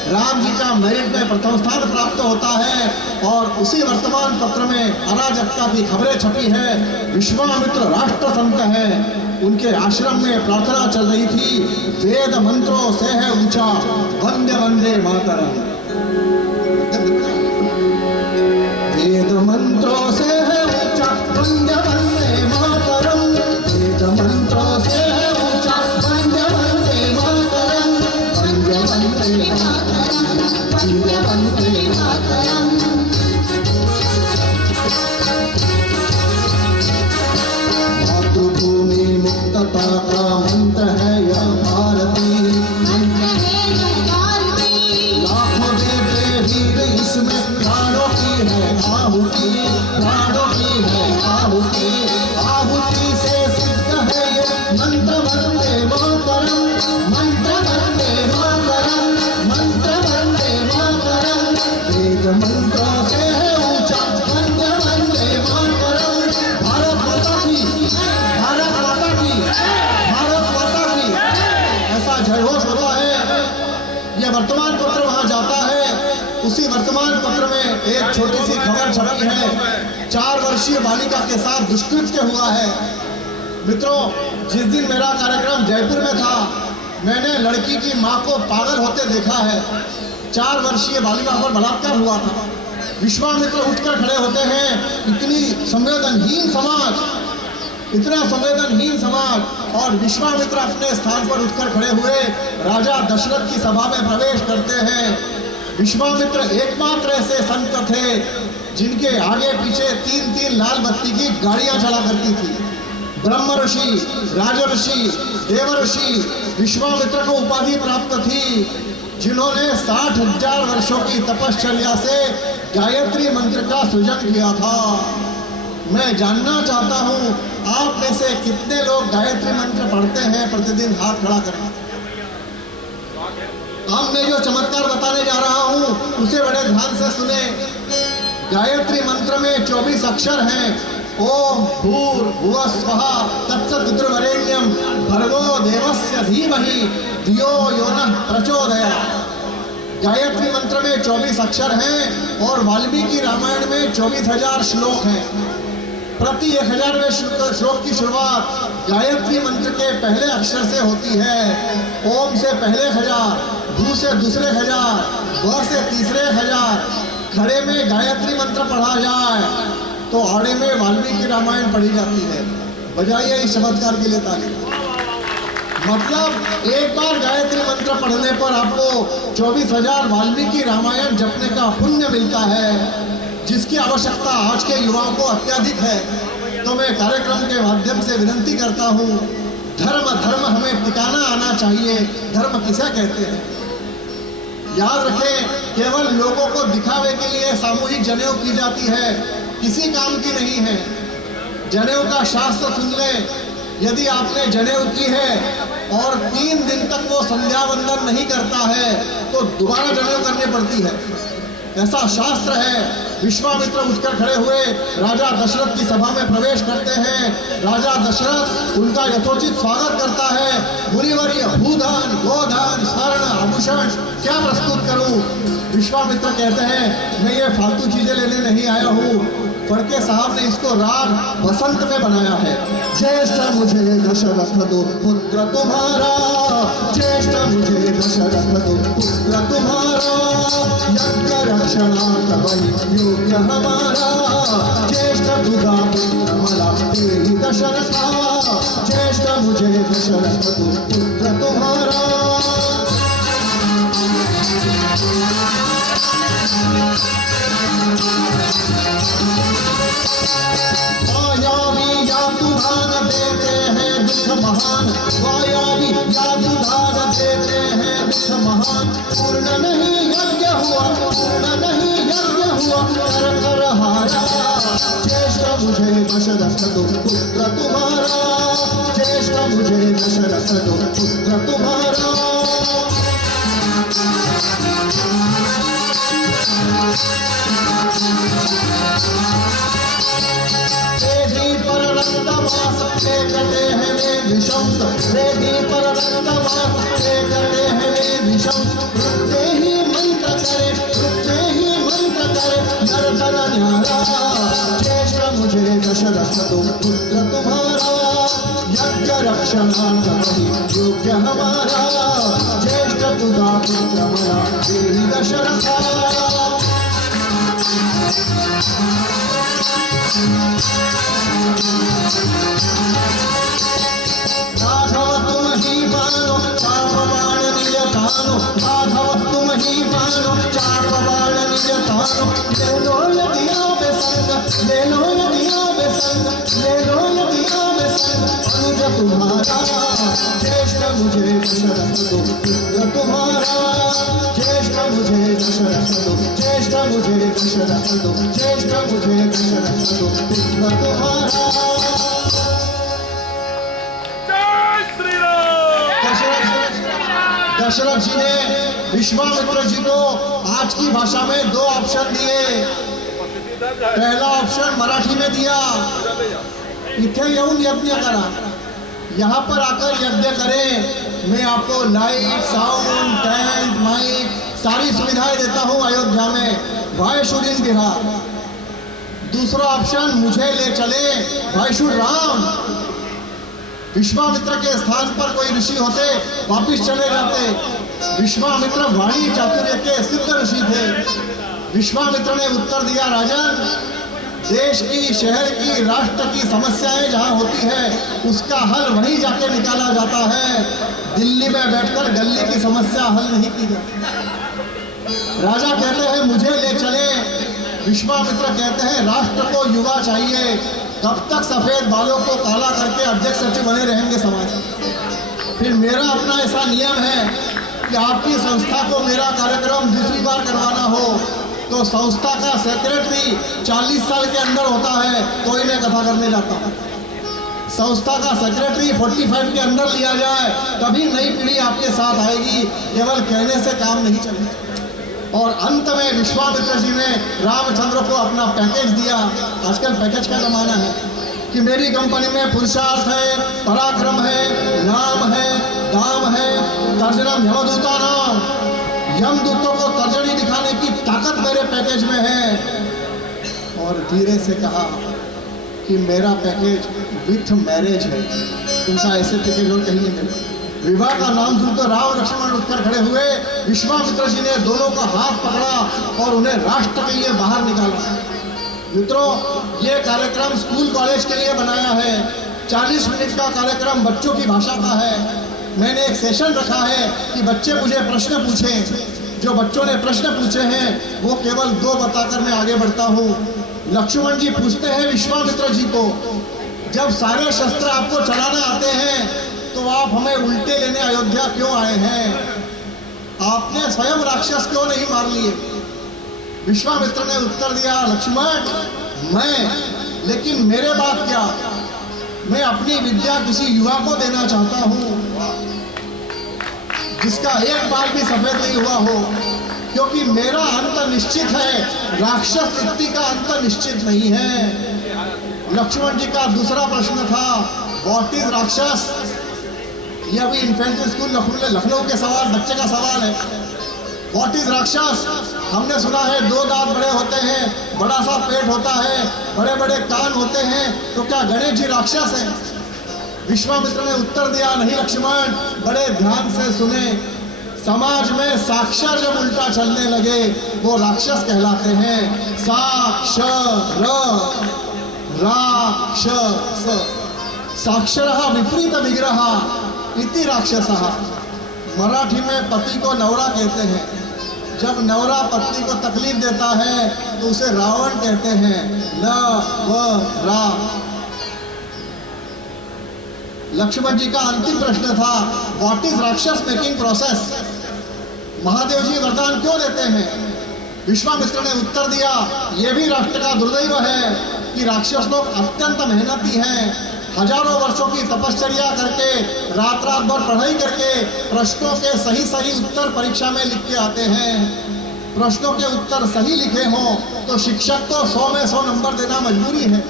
राम जी का मेरिट में प्रथम स्थान प्राप्त होता है। और उसी वर्तमान पत्र में अराजकता की खबरें छपी है। विश्वामित्र राष्ट्र संत है, उनके आश्रम में प्रार्थना चल रही थी, वेद मंत्रों से है ऊंचा वंदे वंदे मातरम। वेद मंत्रों से है ऊंचा वंदे वंदे मातरम। वेद मंत्रों से है ऊंचा वंदे वंदे मातरम। वंदे वंदे मातरम, वंदे वंदे मातरम। मातृभूमि मुक्तता का मंत्र है यह भारती। मंत्र है यह भारती। लाखों देते वीर इसमें प्राणों की है आहुति। प्राणों की है आहुति। आहुति से सिद्ध है ये मंत्र वंदे मातरम। मंत्र वंदे मातरम। मंत्र वंदे मातरम। वेद मंत्रों से है ऊंचा वंदे वंदे मातरम। भारत माता की, भारत माता की, भारत माता की, ऐसा जयघोष होता है। यह वर्तमान पत्र वहां जाता है। उसी वर्तमान पत्र में एक छोटी सी खबर छपी है, 4 वर्षीय बालिका के साथ दुष्कृत्य हुआ है। मित्रों, जिस दिन मेरा कार्यक्रम जयपुर में था, मैंने लड़की की मां को पागल होते देखा है। 4 वर्षीय बालिका पर बलात्कार हुआ था। विश्वामित्र उठकर खड़े होते हैं, इतनी संवेदनहीन समाज, इतना संवेदनहीन समाज, और विश्वामित्र अपने स्थान पर उठकर खड़े हुए राजा दशरथ की सभा में प्रवेश करते हैं। विश्वामित्र एकमात्र ऐसे संत थे जिनके आगे पीछे 3-3 लाल बत्ती की गाड़ियां चला करती थी। ब्रह्म ऋषि, राजऋषि, देवर्षि विश्वामित्र को उपाधि प्राप्त थी, जिन्होंने 60,000 वर्षों की तपश्चर्या से गायत्री मंत्र का सृजन किया था। मैं जानना चाहता हूँ, आप में से कितने लोग गायत्री मंत्र पढ़ते हैं? प्रतिदिन हाथ खड़ा करें। अब मैं जो चमत्कार बताने जा रहा हूँ उसे बड़े ध्यान से सुने। गायत्री मंत्र में 24 अक्षर हैं। ओम भूर्भुवः स्वः तत्सवितुर्वरेण्यं भर्गो देवस्य धीमहि धियो यो नः प्रचोदयात्। गायत्री मंत्र में 24 अक्षर हैं और वाल्मीकि रामायण में 24,000 श्लोक हैं। प्रति 1000वें श्लोक की शुरुआत गायत्री मंत्र के पहले अक्षर से होती है। ओम से पहले 1000, भू से दूसरे 1000, व से तीसरे 1000। खड़े में गायत्री मंत्र पढ़ा जाए तो आड़े में वाल्मीकि रामायण पढ़ी जाती है। बजाइए इस चमत्कार के लिए ताली। मतलब एक बार गायत्री मंत्र पढ़ने पर आपको 24,000 वाल्मीकि रामायण जपने का पुण्य मिलता है, जिसकी आवश्यकता आज के युवाओं को अत्यधिक है। तो मैं कार्यक्रम के माध्यम से विनती करता हूँ, धर्म धर्म हमें टिकाना आना चाहिए। धर्म किसे कहते हैं? याद रखें, केवल लोगों को दिखावे के लिए सामूहिक जनेऊ की जाती है, किसी काम की नहीं है। जनेऊ का शास्त्र सुन लें। यदि आपने जनेऊ की है और 3 दिन तक वो संध्या वंदन नहीं करता है तो दोबारा जनेऊ करनी पड़ती है, ऐसा शास्त्र है। विश्वामित्र उठकर खड़े हुए राजा दशरथ की सभा में प्रवेश करते हैं। राजा दशरथ उनका यथोचित स्वागत करता है। मुनिवर्य, भूधन, गोधन, स्वर्ण, आभूषण क्या प्रस्तुत करूं? विश्वामित्र कहते हैं, मैं ये फालतू चीजें लेने नहीं आया हूँ, फड़के साहब ने इसको राग बसंत में बनाया है। ज्येष्ठ मुझे दशरथ दो पुत्र तुम्हारा, ज्येष्ठ मुझे दशरथ दो पुत्र तुम्हारा, यज्ञ रक्षणार्थ वही योग्य हमारा, ज्येष्ठ तुझा पुत्र मला तेरी दशरथा, ज्येष्ठ मुझे दशरथ दो पुत्र तुम्हारा। मायावी यातुधान देते हैं दुख महान, मायावी यातुधान देते हैं दुख महान, पूर्ण नहीं यज्ञ हुआ, पूर्ण नहीं यज्ञ हुआ, कर कर हारा, ज्येष्ठ मुझे दशरथ दो पुत्र तुम्हारा, ज्येष्ठ मुझे दशरथ दो पुत्र तुम्हारा। वेदी पर रक्तवास कटे हैं वे विशंस, वेदी पर रक्तवास कटे हैं वे विशंस, रुकते ही मंत्र करे, रुकते ही मंत्र करे, नर्तन न्यारा, ज्येष्ठ मुझे दशरथ दो पुत्र तुम्हारा, यज्ञ रक्षणार्थ वही योग्य हमारा, ज्येष्ठ तुझा पुत्र मला तेरी दशरथा। राघव तुम ही मानो चाप बाण निज तानो, राघव तुम ही मानो चाप बाण निज तानो, ले लो यदि आवे संग, ले लो यदि आवे संग, ले लो यदि आवे संग, अनुज तुम्हारा, ज्येष्ठ मुझे दशरथ दो पुत्र तुम्हारा, ज्येष्ठ मुझे दशरथ दो, ज्येष्ठ मुझे दशरथ दो, ज्येष्ठ मुझे दशरथ दो पुत्र तुम्हारा। दशरथ जी ने विश्वामित्र जी को आज की भाषा में दो ऑप्शन दिए। पहला ऑप्शन मराठी में दिया, इथे येऊन यज्ञ करा, यहाँ पर आकर यज्ञ करें, मैं आपको लाइट साउंड टेंट माइक सारी सुविधाएं देता हूँ अयोध्या में, वायुशूरिन बिहार। दूसरा ऑप्शन मुझे ले चले वायुशूर राम, विश्वामित्र के स्थान पर कोई ऋषि होते वापिस चले जाते। विश्वामित्र वाणी चातुर्य के सिद्ध ऋषि थे। विश्वामित्र ने उत्तर दिया, राजन, देश की, शहर की, राष्ट्र की समस्याएं जहां होती है उसका हल वहीं जाके निकाला जाता है, दिल्ली में बैठकर गली की समस्या हल नहीं की जाती। राजा कहते हैं मुझे ले चले, विश्वामित्र कहते हैं राष्ट्र को युवा चाहिए, कब तक सफेद बालों को काला करके अध्यक्ष सचिव बने रहेंगे समाज। फिर मेरा अपना ऐसा नियम है कि आपकी संस्था को मेरा कार्यक्रम दूसरी बार करवाना हो तो संस्था का सेक्रेटरी 40 साल के अंदर होता है, कोई मैं कथा करने जाता हूँ। संस्था का सेक्रेटरी 45 के अंदर लिया जाए, तभी नई पीढ़ी आपके साथ आएगी, केवल कहने से काम नहीं चलेगा। और अंत में विश्वामित्र जी ने रामचंद्र को अपना पैकेज दिया। आजकल पैकेज का जमाना है कि मेरी कंपनी में पुरुषार्थ है, पराक्रम है, नाम है, दाम है, तर्जनम यमदूता नाम, यमदूतों को तर्जनी दिखाने की ताकत मेरे पैकेज में है। और धीरे से कहा कि मेरा पैकेज विथ मैरिज है, उनका ऐसे पैकेज और कहीं नहीं मिला। विवाह का नाम सुनकर राम लक्ष्मण उठकर खड़े हुए। विश्वामित्र जी ने दोनों का हाथ पकड़ा और उन्हें राष्ट्र के लिए बाहर निकाला। मित्रों, ये कार्यक्रम स्कूल कॉलेज के लिए बनाया है। 40 मिनट का कार्यक्रम बच्चों की भाषा का है। मैंने एक सेशन रखा है कि बच्चे मुझे प्रश्न पूछें। जो बच्चों ने प्रश्न पूछे हैं वो केवल 2 बताकर मैं आगे बढ़ता हूँ। लक्ष्मण जी पूछते हैं विश्वामित्र जी को, जब सारे शस्त्र आपको चलाना आते हैं तो आप हमें उल्टे लेने अयोध्या क्यों आए हैं? आपने स्वयं राक्षस क्यों नहीं मार लिए? विश्वामित्र ने उत्तर दिया, लक्ष्मण मैं, लेकिन मेरे बात क्या, मैं अपनी विद्या किसी युवा को देना चाहता हूँ जिसका एक बाल भी सफेद नहीं हुआ हो, क्योंकि मेरा अंत निश्चित है, राक्षस वृत्ति का अंत निश्चित नहीं है। लक्ष्मण जी का दूसरा प्रश्न था, व्हाट इज राक्षस? ये अभी इन्फेंट्री स्कूल लखनऊ के सवाल, बच्चे का सवाल है। व्हाट इज राक्षस? हमने सुना है 2 दांत बड़े होते हैं, बड़ा सा पेट होता है, बड़े बड़े कान होते हैं, तो क्या गणेश जी राक्षस हैं? विश्वामित्र ने उत्तर दिया, नहीं लक्ष्मण, बड़े ध्यान से सुने। समाज में साक्षर जब उल्टा चलने लगे वो राक्षस कहलाते हैं। साक्षर राक्षस, साक्षरः विपरीत विग्रह इति राक्षसः। मराठी में पति को नवरा कहते हैं। जब नवरा पत्नी को तकलीफ देता है तो उसे रावण कहते हैं। न व रा। लक्ष्मण जी का अंतिम प्रश्न था, व्हाट इज राक्षस मेकिंग प्रोसेस? महादेव जी वरदान क्यों देते हैं? विश्वामित्र ने उत्तर दिया, यह भी राष्ट्र का दुर्दैव है कि राक्षस लोग अत्यंत मेहनती हैं। हजारों वर्षों की तपश्चर्या करके, रात रात भर पढ़ाई करके प्रश्नों के सही सही उत्तर परीक्षा में लिख के आते हैं। प्रश्नों के उत्तर सही लिखे हों तो शिक्षक को 100 में 100 नंबर देना मजबूरी है।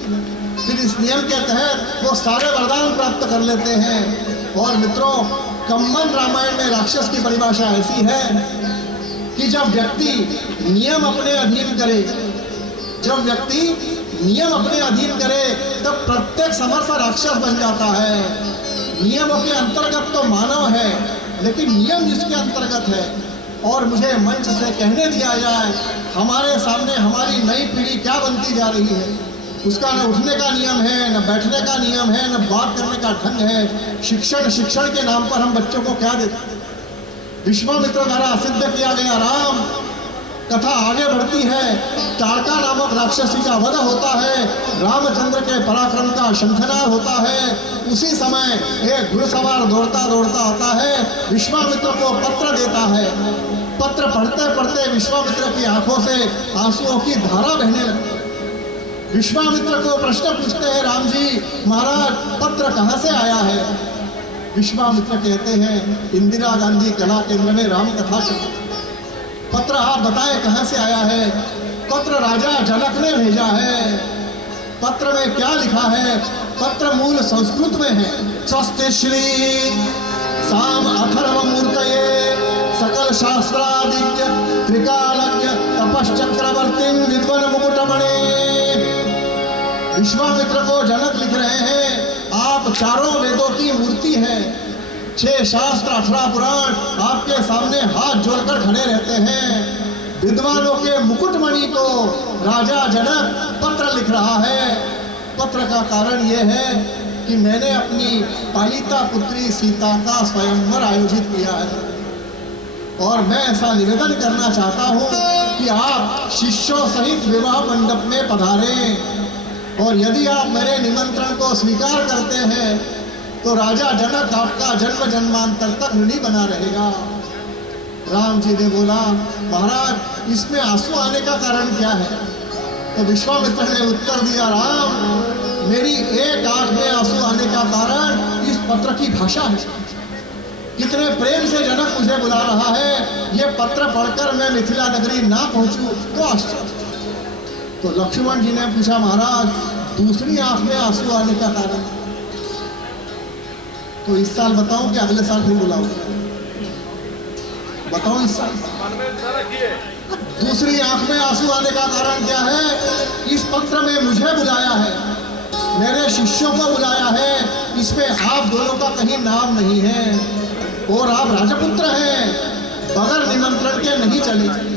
फिर इस नियम के तहत वो सारे वरदान प्राप्त कर लेते हैं। और मित्रों, कम्मन रामायण में राक्षस की परिभाषा ऐसी है कि जब व्यक्ति नियम अपने अधीन करे, जब व्यक्ति नियम अपने अधीन करे तब प्रत्येक समर्थ राक्षस बन जाता है। नियमों के अंतर्गत तो मानव है, लेकिन नियम जिसके अंतर्गत है। और मुझे मंच से कहने दिया जाए, हमारे सामने हमारी नई पीढ़ी क्या बनती जा रही है। उसका न उठने का नियम है, न बैठने का नियम है, न बात करने का ढंग है। शिक्षण के नाम पर हम बच्चों को क्या देते हैं? विश्वामित्र द्वारा सिद्ध किया गया राम कथा आगे बढ़ती है। ताड़का नामक राक्षसी का वध होता है, रामचंद्र के पराक्रम का शंखनाद होता है। उसी समय एक घुड़सवार दौड़ता दौड़ता आता है, विश्वामित्र को पत्र देता है। पत्र पढ़ते पढ़ते विश्वामित्र की आंखों से आंसुओं की धारा बहने लगती है। विश्वामित्र को प्रश्न पूछते हैं, राम जी महाराज पत्र कहाँ से आया है? विश्वामित्र कहते हैं, इंदिरा गांधी कला केंद्र में राम कथा चलती। पत्र आप बताएं कहाँ से आया है? पत्र राजा जनक ने भेजा है। पत्र में क्या लिखा है? पत्र मूल संस्कृत में है। स्वस्ति श्री साम अथर्व मूर्तये सकल शास्त्रादिज्ञ त्रिकालज्ञ तपश्चक्रवर्ती विद्वन मुकुटमणे। विश्वामित्र को जनक लिख रहे हैं, आप चारों वेदों की मूर्ति हैं। 6 शास्त्र 18 पुराण आपके सामने हाथ जोड़कर खड़े रहते हैं। विद्वानों के मुकुटमणि को राजा जनक पत्र लिख रहा है। पत्र का कारण यह है कि मैंने अपनी पालिता पुत्री सीता का स्वयंवर आयोजित किया है और मैं ऐसा निवेदन करना चाहता हूँ कि आप शिष्यों सहित विवाह मंडप में पधारें। और यदि आप मेरे निमंत्रण को स्वीकार करते हैं तो राजा जनक आपका जन्म जन्मांतर तक ऋणी बना रहेगा। राम जी ने बोला, महाराज इसमें आंसू आने का कारण क्या है? तो विश्वामित्र ने उत्तर दिया, राम मेरी एक आंख में आंसू आने का कारण इस पत्र की भाषा है। कितने प्रेम से जनक मुझे बुला रहा है, ये पत्र पढ़कर मैं मिथिला नगरी ना पहुंचूं तो आश्चर्य। तो लक्ष्मण जी ने पूछा, महाराज दूसरी आंख में आंसू आने का कारण? तो इस साल बताऊं कि अगले साल फिर बुलाऊं? बताओ इस साल दूसरी आंख में आंसू आने का कारण क्या है? इस पत्र में मुझे बुलाया है, मेरे शिष्यों को बुलाया है, इसमें आप दोनों का कहीं नाम नहीं है और आप राजपुत्र हैं, बगैर निमंत्रण के नहीं चले।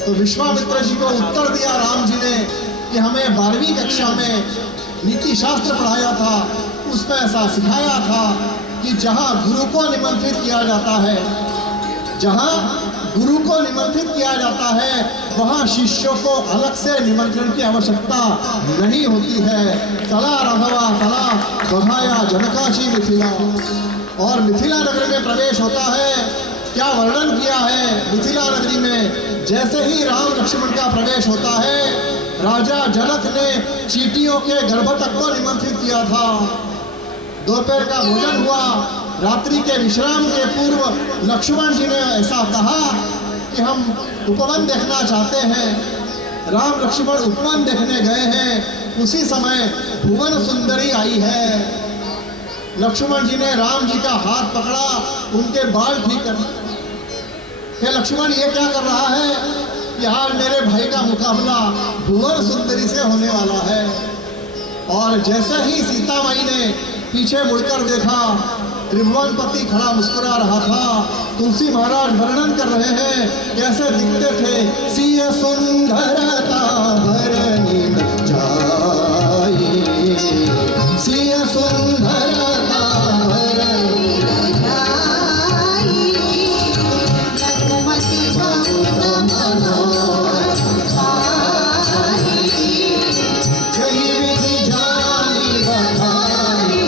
तो विश्वामित्र जी को उत्तर दिया राम जी ने कि हमें 12वीं कक्षा में नीति शास्त्र पढ़ाया था, उसमें ऐसा सिखाया था कि जहाँ गुरु को निमंत्रित किया जाता है, जहाँ गुरु को निमंत्रित किया जाता है वहाँ शिष्यों को अलग से निमंत्रण की आवश्यकता नहीं होती है। चला राघवा चला बधाया जनकाशी मिथिला। और मिथिला नगरी में प्रवेश होता है, क्या वर्णन किया है मिथिला नगरी में। जैसे ही राम लक्ष्मण का प्रवेश होता है, राजा जनक ने चींटियों के गर्भ तक को निमंत्रित किया था। दोपहर का भोजन हुआ, रात्रि के विश्राम के पूर्व लक्ष्मण जी ने ऐसा कहा कि हम उपवन देखना चाहते हैं। राम लक्ष्मण उपवन देखने गए हैं, उसी समय भुवन सुंदरी आई है। लक्ष्मण जी ने राम जी का हाथ पकड़ा, उनके बाल ठीक कर। हे लक्ष्मण, ये क्या कर रहा है? कि आज मेरे भाई का मुकाबला भुवन सुंदरी से होने वाला है। और जैसे ही सीता माई ने पीछे मुड़कर देखा, त्रिभुवनपति खड़ा मुस्कुरा रहा था। तुलसी महाराज वर्णन कर रहे हैं कैसे दिखते थे। सिय सुंदरता भरनी जाए, सिय सुंदरता भरनी जगमति कई विधि जानी बधाई,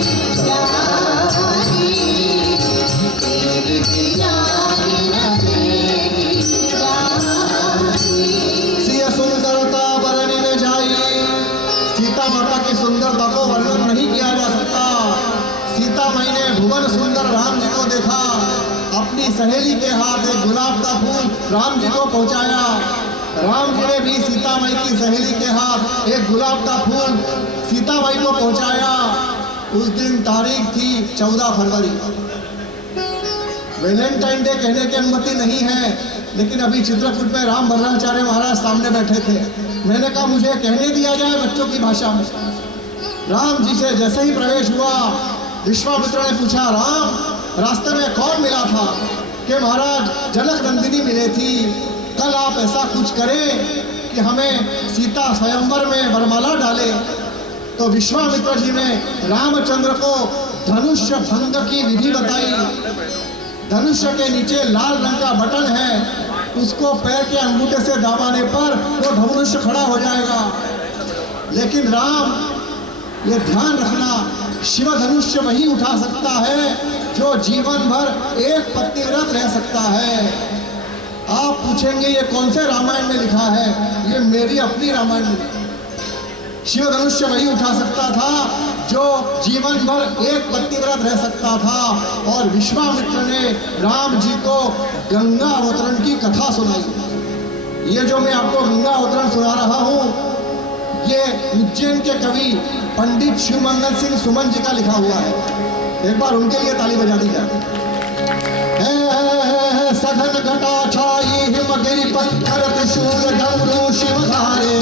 सिय सुंदरता भरनी में जाई। सीता माता की सुंदरता को वर्णन नहीं किया जा सकता। सीता माई ने भुवन सुंदर राम जी को देखा, अपनी सहेली के हाथ एक गुलाब का फूल राम जी को पहुंचाया। राम जी ने भी सीता माई की सहेली के हाथ एक गुलाब का फूल सीता माई को पहुंचाया। उस दिन तारीख थी 14 फरवरी। वैलेंटाइन डे कहने की अनुमति नहीं है, लेकिन अभी चित्रकूट में राम भद्राचार्य महाराज सामने बैठे थे। मैंने कहा मुझे कहने दिया जाए बच्चों की भाषा में। राम जी से जैसे ही प्रवेश हुआ, विश्वामित्र ने पूछा, राम रास्ते में कौन मिला था? कि महाराज जनक नंदिनी मिले थी। कल आप ऐसा कुछ करें कि हमें सीता स्वयंवर में वरमाला डाले। तो विश्वामित्र जी ने रामचंद्र को धनुष्य भंग की विधि बताई। धनुष्य के नीचे लाल रंग का बटन है, उसको पैर के अंगूठे से दबाने पर वो धनुष्य खड़ा हो जाएगा। लेकिन राम, ये ध्यान रखना, शिव धनुष्य वही उठा सकता है जो जीवन भर एक पतिव्रत रह सकता है। आप पूछेंगे ये कौन से रामायण में लिखा है? ये मेरी अपनी रामायण में। शिव धनुष्य वही उठा सकता था जो जीवन भर एक पतिव्रत रह सकता था। और विश्वामित्र ने राम जी को गंगा अवतरण की कथा सुनाई। ये जो मैं आपको गंगा अवतरण सुना रहा हूँ, ये उज्जैन के कवि पंडित शिवमंगल सिंह सुमन जी का लिखा हुआ है। एक बार उनके लिए ताली बजा दी जाए। सघन घटा छाई हिमगिरि पत्थर त्रिशूल डमरू शिवधारे,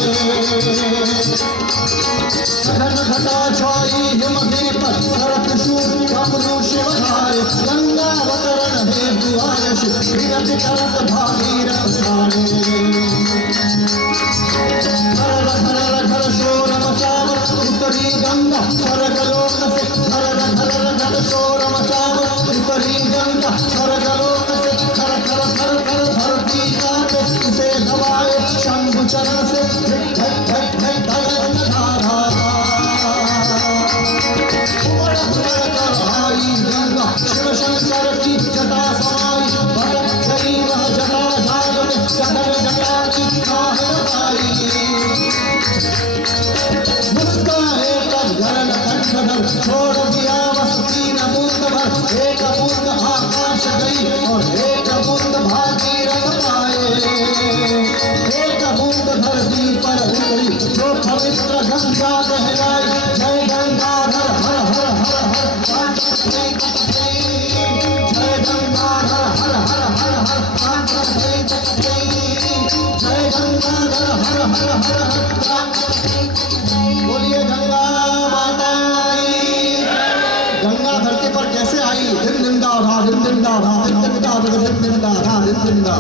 सघन घटा छाई हिमगिरि पत्थर त्रिशूल डमरू शिवधारे, गंगा अवतरण हेतु आय शिव विनति करत भागीरथ धारे। घर घर शोर मचावत उतरी गंगा स्वर्ग लोक से, घर शोर मचावत उतरी गंगा स्वर्ग लोक से, खर खर खर खर धरती कांपे उसे दबाए शंभु चरण से, धक धक धक धक धारा उमड़ उमड़ कर आई गंगा, शिव शंकर की जटा समाई, भटक गई वह जटा जाग में, सकल जटा की खाह लगाई। मुस्काए तब गरल कंठधर, छोड़ दिया बस 3 बूंद भर, एक बूंद आकाश गई और एक बूंद भागीरथ पाए, एक बूंद धरती पर उतरी जो पवित्र गंगा कहलाई। जय गंगाधर हर हर हर हर, जय गंगाधर हर हर हर हर, जय गंगाधर हर हर हर हर। बोलिए गंगा माता की। गंगा धरती पर कैसे आई? दिन दिन दा धा, दिन दिन दा धा, दिन दिन दा धा, दिन दिन दा धा, दिन दिन दा,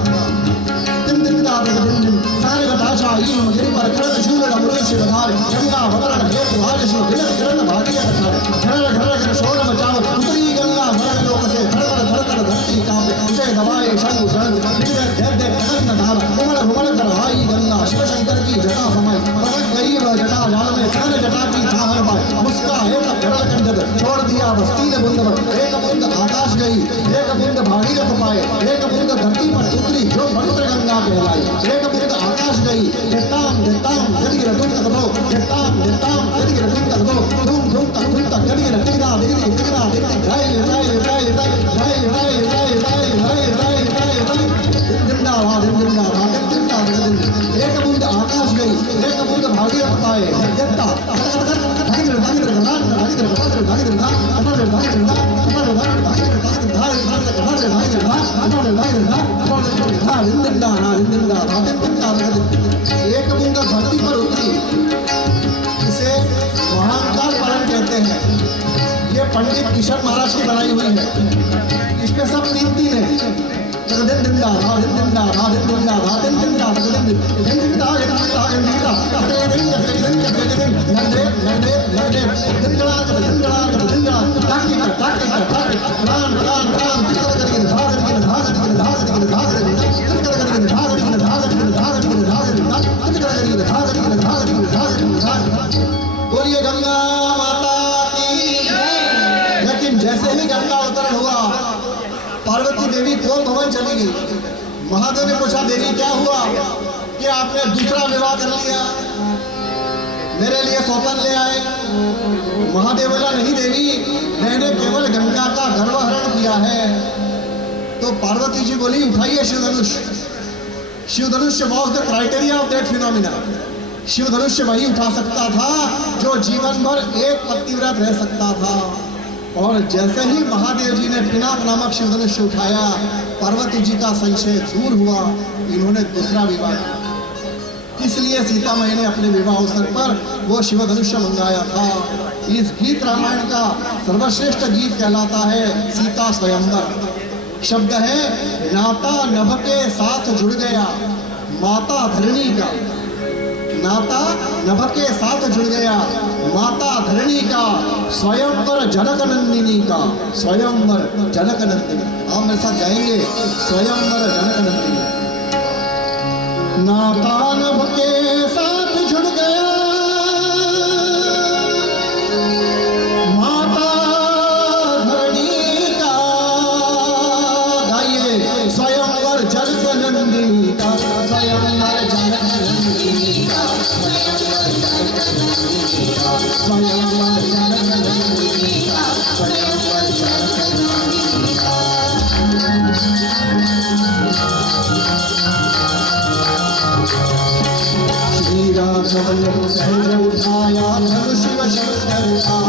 दिन दिन दा धा, दिन दिन। सारे घटाशा आई गिरि पर खरत शूल डमरू शिवधारे, गंगा अवतरण हेतु आय शिव विनत करत भागीरथ धारे। घर घर घर शोर मचावत उतरी गंगा स्वर्ग लोक से, धड़ धड़ धड़ धरती कांपे उसे दबाए शंभु शरण, धर धर धर धारा उमड़ उमड़ कर आई गंगा, शिव शंकर की जटा समाई, भटक गई वह जटा जाल में, सकल जटा की छाहर पाई। मुस्काए तब गरल कंठधर, छोड़ दिया बस 3 बूंद भर, एक बूंद आकाश गई, एक बूंद भागीरथ पाए, एक बूंद धरती पर उतरी जो पवित्र गंगा कहलाई। एक बूंद आकाश गई, देताम देताम गदी रतुम तक दो, देताम देताम गदी रतुम तक दो, धूम धूम तक गदी रतिदा दिगदी दिगदा दिगदी, राय राय राय राय राय राय राय राय राय राय राय राय, दिन दिन दा धा, दिन दिन दा धा, दिन दिन दा धा, दिन दिन। एक बूंद आकाश गई, एक बूंद भागीरथ पाए, देता भागीरथ भागीरथ गंगा भागीरथ भागीरथ भागीरथ भागीरथ भागीरथ भागीरथ भागीरथ भागीरथ भागीरथ भागीरथ भागीरथ भागीरथ भागीरथ एक बूंद धरती पर उतरी, इसे महाकाल पालन कहते हैं। ये पंडित किशन महाराज की बनाई हुई है। इस पे सब तीन तीन है। बोलिए गंगा माता की। लेकिन जैसे ही गंगा अवतरण हुआ, पार्वती देवी कोल भवन चली गई। महादेव ने पूछा, देवी क्या हुआ कि आपने दूसरा विवाह कर लिया, मेरे लिए सौतन ले आए? महादेव बोला, नहीं देवी, मैंने केवल गंगा का गर्भहरण किया है। तो पार्वती जी बोली, उठाइए Shivdhanush. Shivdhanush was the criteria of that phenomena. Shivdhanush वही उठा सकता था जो जीवन भर एक पतिव्रत रह सकता था। और जैसे ही महादेव जी ने पिनाक नामक शिवधनुष उठाया, पार्वती जी का संशय दूर हुआ। इन्होंने दूसरा विवाह किया। इसलिए सीता माई ने अपने विवाह अवसर पर वो शिवधनुष मंगाया था। इस गीत रामायण का सर्वश्रेष्ठ गीत कहलाता है सीता स्वयंवर। शब्द है, नाता नभ के साथ जुड़ गया माता धरणी का। नाता नभ के साथ जुड़ गया माता धरणी का, स्वयंवर जनक नंदिनी का। स्वयंवर जनक नंदिनी, आप मेरे साथ गाएंगे, स्वयंवर जनक नंदिनी। नाता नभ के साथ जुड़ गया माता धरणी का, गाइए, स्वयंवर जनक नंदिनी का। स्वयंवर जनक नंदिनी का, स्वयंवर जनक नंदिनी का, स्वयंवर जनक नंदिनी का, स्वयंवर जनक नंदिनी का। श्री राघव ने सहज उठाया धनु शिव शंकर का।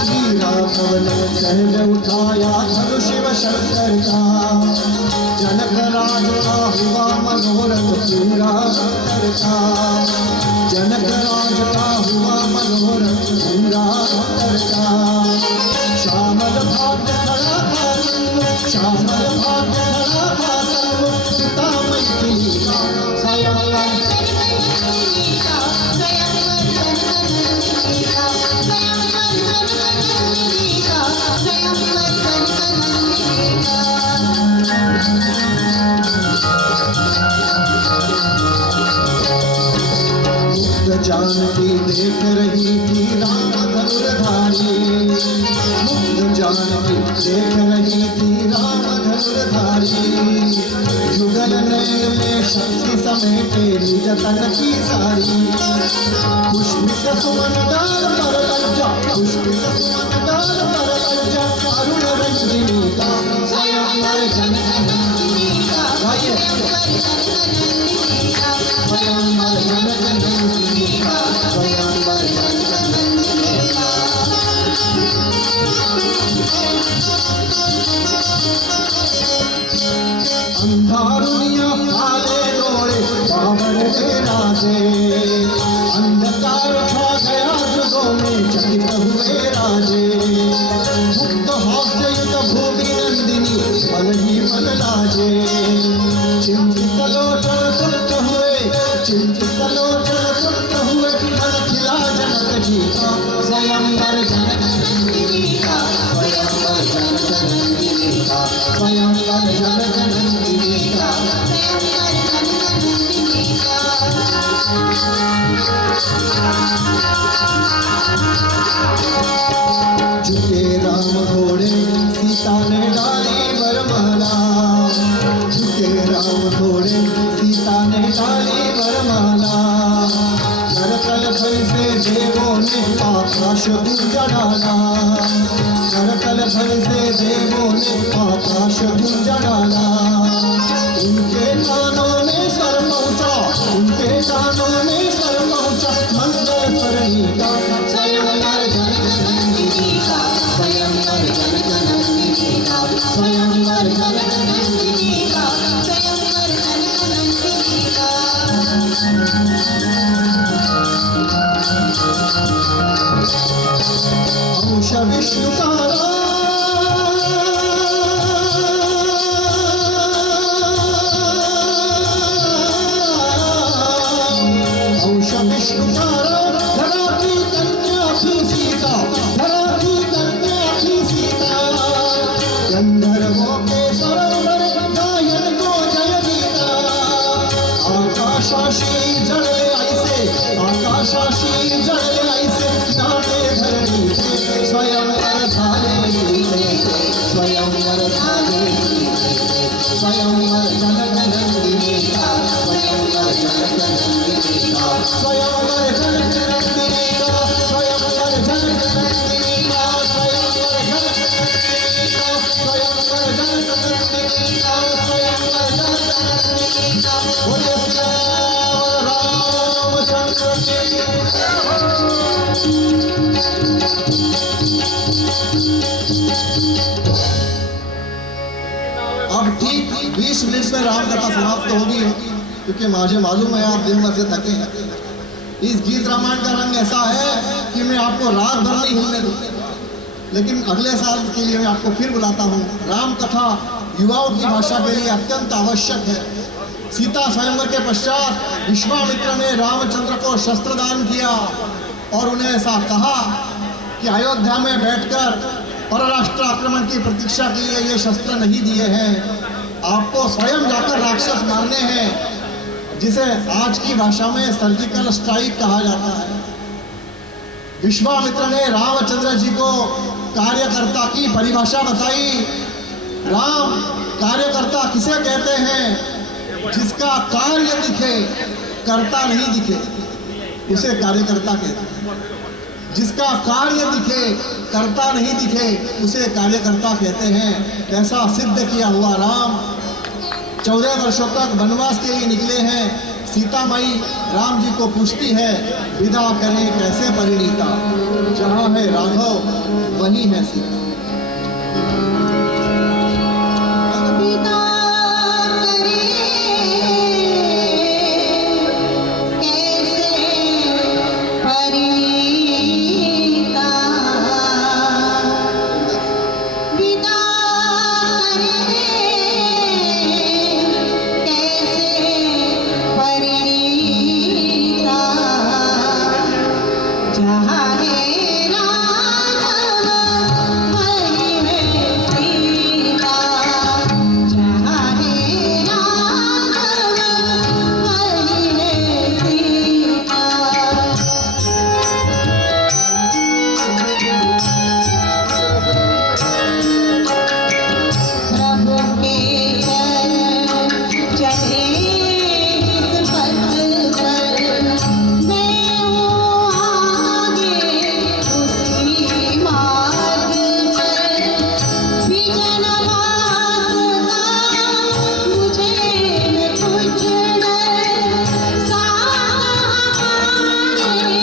श्री राघव ने सहज उठाया धनु शिव शंकर का। जनक राज का हुआ मनोरथ पूरा कर का। जनक राज का हुआ मनोरथ पूरा कर का। श्यामल भाग्य खड़ा था सर्व, श्यामल भाग्य खड़ा था सर्व, सीता मैथिली का। स्वयंवर जानकी देख रही थी राम धनुर्धारी। मुग्ध जानकी देख रही थी राम धनुर्धारी। युगल नयन में शक्ति समेटे निज तन की सारी। पुष्पित सुमन गाल पर लज्जा, पुष्पित सुमन गाल पर लज्जा, अरुण रंजिनी का। स्वयंवर जनक नंदिनी का, स्वयंवर जनक नंदिनी का, स्वयंवर जनक नंदिनी का। अंधारुनिया काले डोळे बावरले राजे। अंधकार छा गया जुगों में चकित हुए राजे। मुक्त हास्ययुत भूमि नंदिनी पल ही पल लाजे। चिंतित लोचन तुरत हुए, चिंतित लोचन तुरत हुए, मन खिला जनक जी का। स्वयंवर जनक नंदिनी का, स्वयंवर जनक नंदिनी का, स्वयंवर जनक नंदिनी का, स्वयंवर जनक नंदिनी का। झुके राम घोड़े सीता ने डाली वरमाला। झुके राम घोड़े सीता ने डाली वरमाला। करतल भय से देवों ने आकाश गूंज डाला। करतल भय से देवों ने आकाश गूंज डाला। उनके कानों में स्वर पहुंचा, उनके कानों में स्वर पहुंचा, मंगल स्वरणी का। स्वयंवर जनक नंदिनी का, स्वयंवर जनक नंदिनी का, स्वयंवर जनक अब ठीक 20 मिनट में राम कथा समाप्त होगी, क्योंकि मुझे मालूम है आप दिन भर से थके हैं। इस गीत रामायण का रंग ऐसा है कि मैं आपको रात भर नहीं हिलने दूँ, लेकिन अगले साल के लिए मैं आपको फिर बुलाता हूँ। राम कथा युवाओं की भाषा के लिए अत्यंत आवश्यक है। सीता स्वयंवर के पश्चात विश्वामित्र ने रामचंद्र को शस्त्रदान किया और उन्हें ऐसा कहा कि अयोध्या में बैठकर परराष्ट्र आक्रमण की प्रतीक्षा के लिए ये शस्त्र नहीं दिए हैं, आपको स्वयं जाकर राक्षस मारने हैं, जिसे आज की भाषा में सर्जिकल स्ट्राइक कहा जाता है। विश्वामित्र ने रामचंद्र जी को कार्यकर्ता की परिभाषा बताई। राम कार्यकर्ता किसे कहते हैं? जिसका कार्य दिखे, कर्ता नहीं दिखे, उसे कार्यकर्ता कहते हैं। जिसका कार्य दिखे, कर्ता नहीं दिखे, उसे कार्यकर्ता कहते हैं। ऐसा सिद्ध किया हुआ राम 14 वर्षों तक वनवास के लिए निकले हैं। सीता माई राम जी को पूछती है, विदा करें कैसे परिणीता, जहाँ है राघव वहीं है सीता। विदा करे कैसे परिणीता, विदा करे कैसे परिणीता, जहाँ है राघव वहीं है सीता, जहाँ है राघव वहीं है सीता। प्रभु के चरण चले जिस पथ पर, मैं हूँ आगे उसी मार्ग पर। विजन वासना मुझे न कुछ डर, साथ हमारे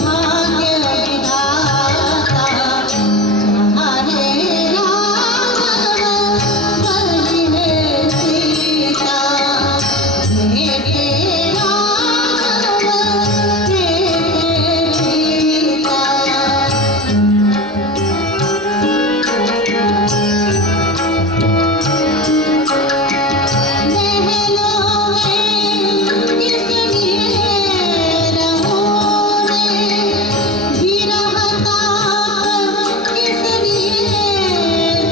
भाग्य विधाता, जहाँ है राघव वहीं है सीता। बेटे राघव बेटे सीता। महलों में किस लिए रहोगे, विरह ताप किस लिए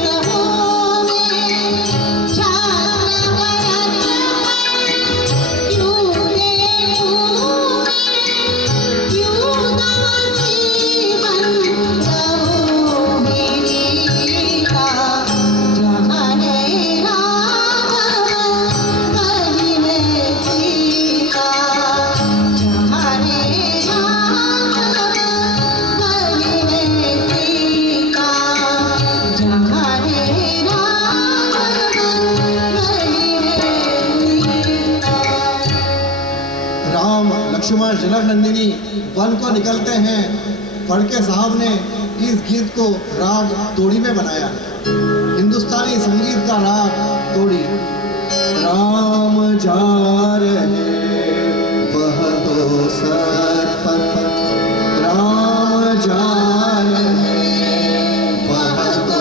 सहोगे। छात्र भरत क्यों देखोगे, क्यों दासी बन रहोगे रीता, जहाँ है राघव वहीं है सीता, जहाँ है राघव वहीं है सीता, जहाँ है राघव वहीं है सीता। राम लक्ष्मण जनक नंदिनी वन को निकलते हैं। फड़के साहब ने इस गीत को राग तोड़ी में बनाया, हिंदुस्तानी संगीत का राग तोड़ी। राम जा रहे वह तो सरपथ, राम जा रहे वह तो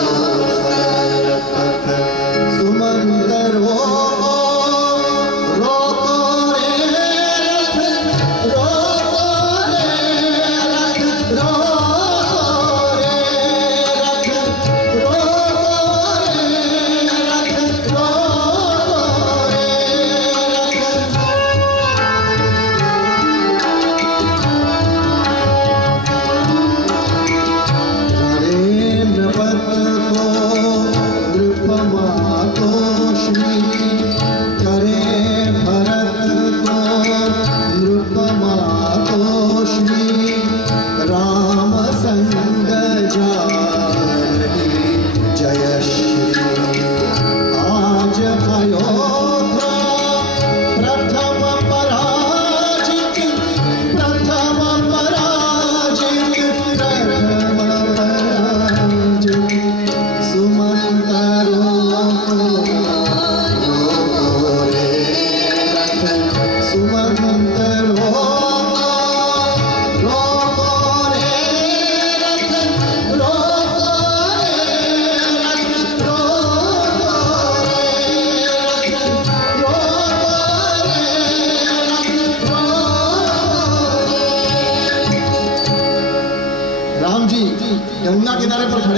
सरपथ, सुमंदरो रोको रे रथ, रोको रे रथ, रोको रे रथ, रोको रे रथ, रोको रे रथ,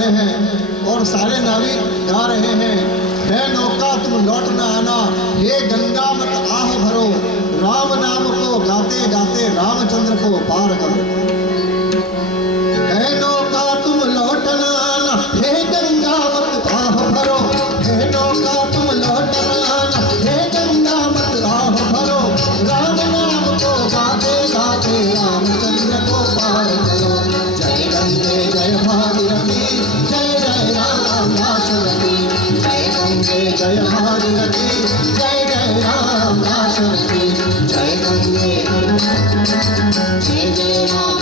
रहे हैं और सारे नाविक गा रहे हैं, है नौका तुम लौट न आना, हे गंगा मत आह भरो, राम नाम को गाते गाते रामचंद्र को पार करो। है नौका तुम लौट न आना, हे गंगा मत आह भरो, है नौका तुम लौट न आना, हे गंगा मत आह भरो, राम नाम को गाते गाते रामचंद्र को पार करो। जय गंगे जय भागीरथी, जय जय राम राशरथी, जय गंगे जय भागीरथी, जय जय राम राशरथी, जय गंगे जय जय राम।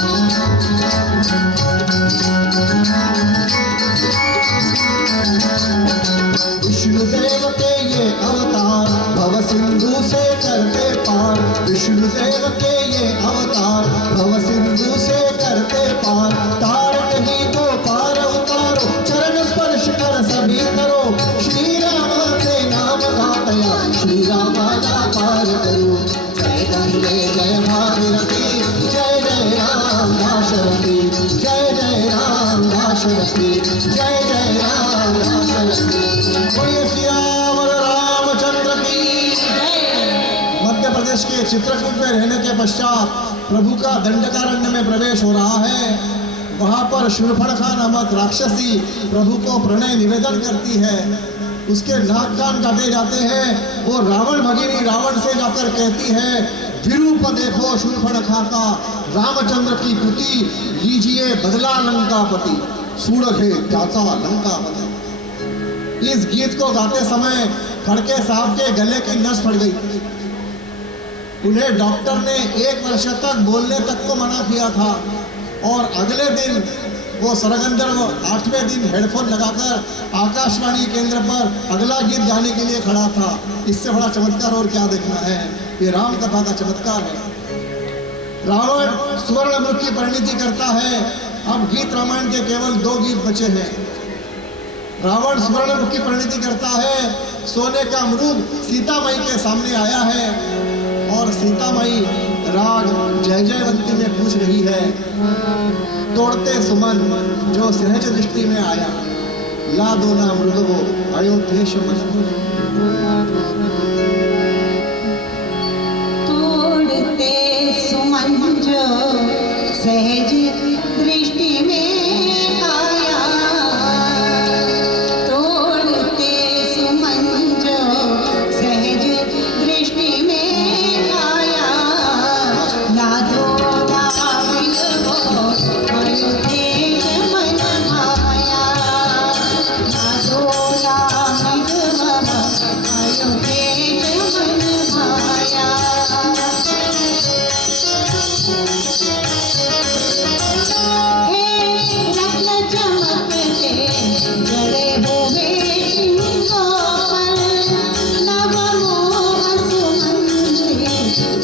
विष्णुदेव के ये अवतार भव सिंधु से करते पार, विष्णुदेव के ये अवतार भव सिंधु से करते पार, तारक ही को पार उतारो, चरण स्पर्श कर सभी करो, श्री राम के नाम गातया श्री रामाला पार करो। जय गंगे जय भागीरथी, जय जय राम दाशरथी, जय जय राम दाशरथी, जय जय राम दाशरथी। बोलिए सियावर रामचंद्र की जय। मध्य प्रदेश के चित्रकूट में रहने के पश्चात प्रभु का दंडकारण्य में प्रवेश हो रहा है। वहां पर शूर्पणखा नामक राक्षसी प्रभु को प्रणय निवेदन करती है, उसके नाक कान काटे जाते हैं। वो रावण भगिनी रावण से जाकर कहती है, विरूप देखो शूर्पणखा का, रामचंद्र की कृति लीजिए बदला लंकापति, सूरघे त्याचा लंकापति। इस गीत को गाते समय फड़के साहब के गले की नस फट गई। उन्हें डॉक्टर ने 1 वर्ष तक बोलने तक को मना किया था और अगले दिन वो सरगंधर्व 8वें दिन हेडफोन लगाकर आकाशवाणी केंद्र पर अगला गीत गाने के लिए खड़ा था। इससे बड़ा चमत्कार और क्या देखना है, ये राम कथा का चमत्कार है। रावण सुवर्णमुख की परिणति करता है। अब गीत रामायण के केवल 2 गीत बचे हैं। रावण सुवर्णमुख की परिणति करता है, सोने का अमरूद सीता माई के सामने आया है और सीता माई राग जय जयवंती में पूछ रही है, तोड़ते सुमन जो सहज दृष्टि में आया, ला दो ना मृगवो अयोध्येश मन। तोड़ते सुमन जो सहज दृष्टि में आया, तोड़ते सुमन जो सहज दृष्टि में आया, लादो अयोध्येश मन आया, लादो अयोध्येश मन आया। रत्न चमकते जड़े हुए सिंहों पर, नवमोह सुमंदिर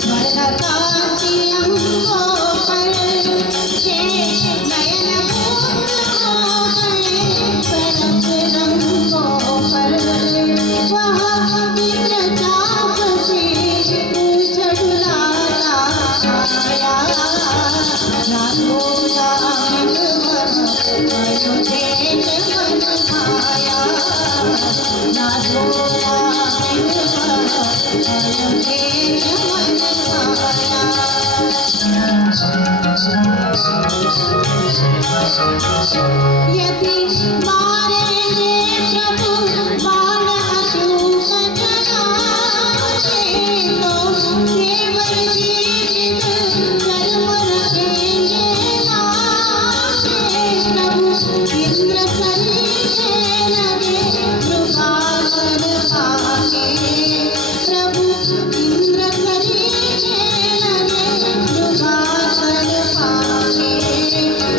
वर्णकांति अंगों पर, ये नयन भूमों में सरस रंगों पर, वहाँ इंद्रचाप से पूछ डुलाता आया, रामो राम अयोध्येश मन आया, रामो राम अयोध्येश मन आया। यदि मारेंगे प्रभु बाण अशोक चलाए, तो केवल जीवित जन्म रखेंगे नाथे। प्रभु इंद्र सरीखे लगे मृगाकर आगे, प्रभु इंद्र सरीखे लगे मृगाकर आगे,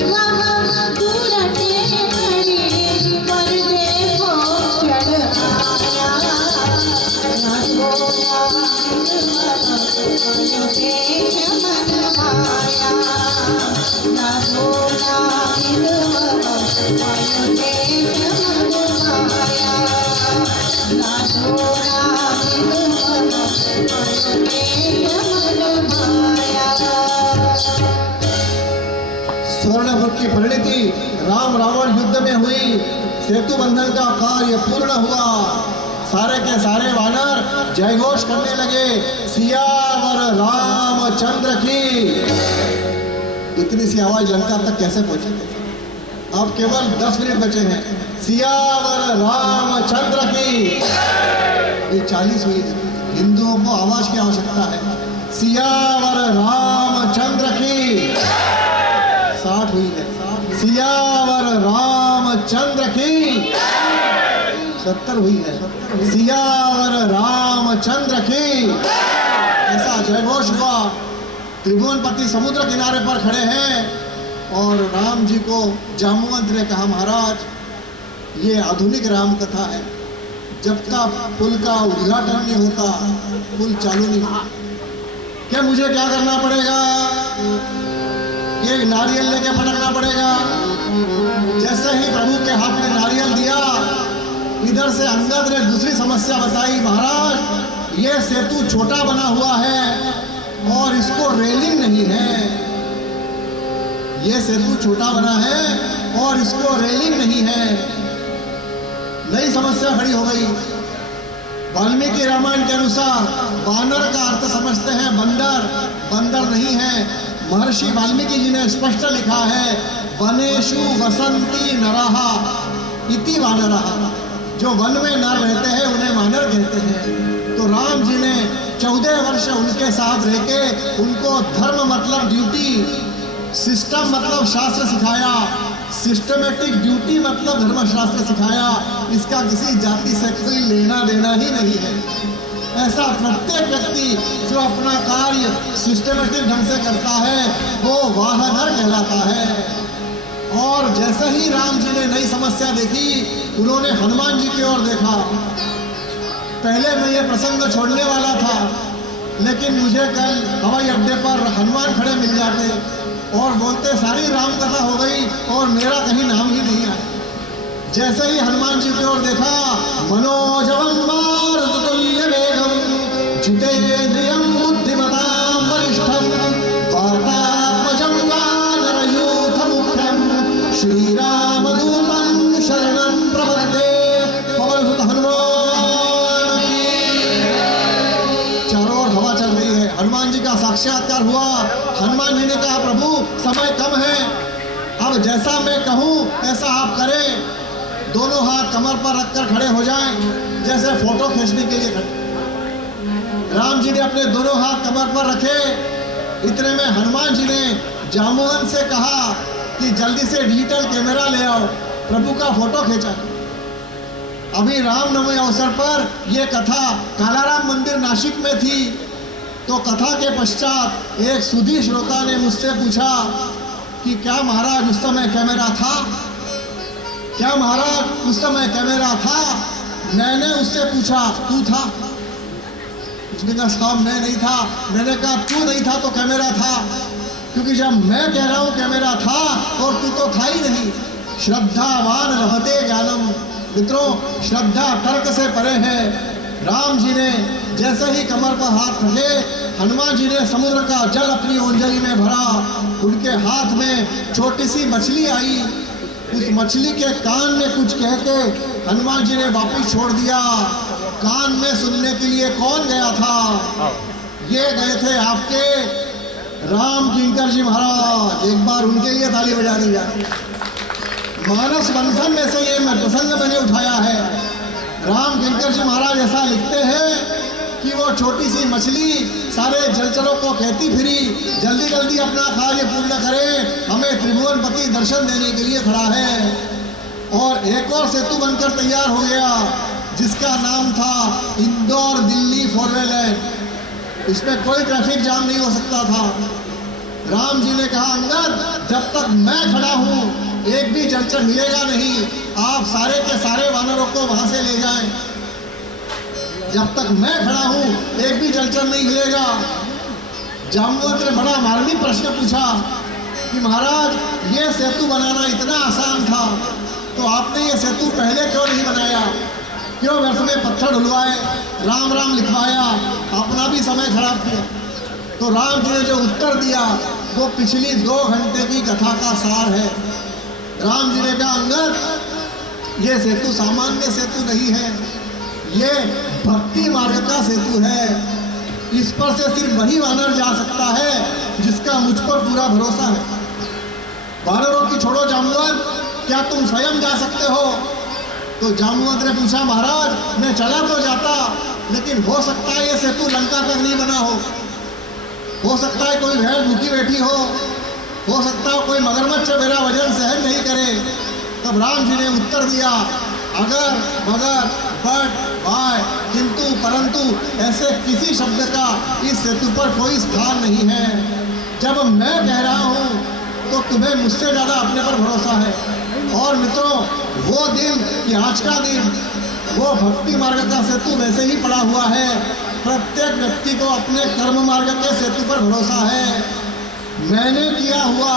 वहाँ दूरटे खड़े पर देखो चढ़ आया, रामो राम अयोध्येश मन आया, रामो राम अयोध्येश मन आया, रामो राम अयोध्येश मन आया। सुवर्णमुख की परिणति राम रावण युद्ध में हुई। सेतु बंधन का कार्य पूर्ण हुआ। सारे के सारे वानर जयघोष करने लगे, सियावर रामचंद्र की। इतनी सी आवाज लंका तक कैसे पहुंचे? अब केवल 10 मिनट बचे हैं। सियावर रामचंद्र की। ये 40 हुई है। हिंदुओं को आवाज की आवश्यकता है। सियावर रामचंद्र की। 60 हुई है। सियावर रामचंद्र की। 70 हुई है। सियावर रामचंद्र की। ऐसा जयघोष हुआ। त्रिभुवनपति समुद्र किनारे पर खड़े हैं और राम जी को जाम्बुवंत ने कहा, महाराज ये आधुनिक राम कथा है, जब तक पुल का उद्घाटन नहीं होता पुल चालू नहीं होता। क्या मुझे क्या करना पड़ेगा? एक नारियल लेके पटकना पड़ेगा। जैसे ही प्रभु के हाथ में नारियल दिया, इधर से अंगद ने दूसरी समस्या बताई, महाराज ये सेतु छोटा बना हुआ है और इसको रेलिंग नहीं है। ये सेतु छोटा बना है और इसको रेलिंग नहीं है। नई समस्या खड़ी हो गई। वाल्मीकि रामायण के अनुसार वानर का अर्थ समझते हैं बंदर, बंदर नहीं है। महर्षि वाल्मीकि जी ने स्पष्ट लिखा है, वनेषु वसंती नरहा इति वानरहा। जो वन में नर रहते हैं उन्हें वानर कहते हैं। तो राम जी ने 14 वर्ष उनके साथ रह के उनको धर्म मतलब ड्यूटी, सिस्टम मतलब शास्त्र सिखाया, सिस्टमेटिक ड्यूटी मतलब धर्मशास्त्र सिखाया। इसका किसी जाति से कोई लेना देना ही नहीं है। ऐसा प्रत्येक व्यक्ति जो अपना कार्य सिस्टमेटिक ढंग से करता है वो वाहनर कहलाता है। और जैसे ही राम जी ने नई समस्या देखी, उन्होंने हनुमान जी की ओर देखा। पहले मैं ये प्रसंग छोड़ने वाला था, लेकिन मुझे कल हवाई अड्डे पर हनुमान खड़े मिल जाते और बोलते सारी राम कथा हो गई और मेरा कहीं नाम ही नहीं आया। जैसे ही हनुमान जी की ओर देखा, मनोजवम मारुततुल्य वेगम जितेन्द्रियं बुद्धिमतां वरिष्ठं वातात्मजं वानरयूथ मुख्यं श्रीरामदूतं शरणं प्रपद्ये। पवनसुत हनुमान की। चारों ओर हवा चल रही है। हनुमान जी का साक्षात्कार हुआ। हनुमान जी ने कहा, प्रभु समय कम है, अब जैसा मैं कहूँ ऐसा आप करें। दोनों हाथ कमर पर रखकर खड़े हो जाएं, जैसे फोटो खींचने के लिए खड़े। राम जी ने अपने दोनों हाथ कमर पर रखे। इतने में हनुमान जी ने जाम्बुवंत से कहा कि जल्दी से डिजिटल कैमरा ले आओ, प्रभु का फोटो खींचा। अभी रामनवमी अवसर पर यह कथा कालाराम मंदिर नासिक में थी। तो कथा के पश्चात एक सुधी श्रोता ने मुझसे पूछा कि क्या महाराज उस समय कैमरा था? क्या महाराज उस समय कैमरा था? मैंने उससे पूछा, तू था? उसने कहा, साहब मैं नहीं था। मैंने कहा, तू नहीं था तो कैमरा था, क्योंकि जब मैं कह रहा हूं कैमरा था और तू तो था ही नहीं। श्रद्धावान रहते ज्ञानम। मित्रों, श्रद्धा तर्क से परे है। राम जी ने जैसे ही कमर पर हाथ रखे, हनुमान जी ने समुद्र का जल अपनी ओंजली में भरा। उनके हाथ में छोटी सी मछली आई। उस मछली के कान में कुछ कह के हनुमान जी ने वापिस छोड़ दिया। कान में सुनने के लिए कौन गया था? ये गए थे आपके राम किंकर जी महाराज। एक बार उनके लिए ताली बजा दी जाए। मानस मंथन में से ये प्रसंग मैंने उठाया है। राम किंकर जी महाराज ऐसा लिखते हैं कि वो छोटी सी मछली सारे जलचरों को कहती फिरी, जल्दी जल्दी अपना कार्य पूर्ण करें, हमें त्रिभुवनपति दर्शन देने के लिए खड़ा है। और एक और सेतु बनकर तैयार हो गया, जिसका नाम था इंदौर दिल्ली 4-वे लाइन। इसमें कोई ट्रैफिक जाम नहीं हो सकता था। राम जी ने कहा, अंगद जब तक मैं खड़ा हूँ एक भी जलचर मिलेगा नहीं। आप सारे के सारे वानरों को वहां से ले जाएं। जब तक मैं खड़ा हूं एक भी जलचर नहीं हिलेगा। जाम्बुवंत ने बड़ा मार्मिक प्रश्न पूछा कि महाराज ये सेतु बनाना इतना आसान था तो आपने ये सेतु पहले क्यों नहीं बनाया? क्यों व्यर्थ में पत्थर ढुलवाए, राम राम लिखवाया, अपना भी समय खराब किया? तो राम जी ने जो उत्तर दिया वो पिछली 2 घंटे की कथा का सार है। राम जी ने कहा, अंगद ये सेतु सामान्य सेतु नहीं है, ये भक्ति मार्ग का सेतु है। इस पर से सिर्फ वही वानर जा सकता है जिसका मुझ पर पूरा भरोसा है। वानरों की छोड़ो जामवंत, क्या तुम स्वयं जा सकते हो? तो जामवंत ने पूछा, महाराज मैं चला तो जाता, लेकिन हो सकता है ये सेतु लंका तक नहीं बना हो सकता है कोई भेड़ भूखी बैठी हो सकता है कोई मगरमच्छ मेरा वजन सहन नहीं करे। तब राम जी ने उत्तर दिया, अगर मगर बट बाय किंतु परंतु ऐसे किसी शब्द का इस सेतु पर कोई स्थान नहीं है। जब मैं कह रहा हूँ तो तुम्हें मुझसे ज़्यादा अपने पर भरोसा है। और मित्रों, वो दिन कि आज का दिन वो भक्ति मार्ग का सेतु वैसे ही पड़ा हुआ है। प्रत्येक व्यक्ति को अपने कर्म मार्ग के सेतु पर भरोसा है। मैंने किया हुआ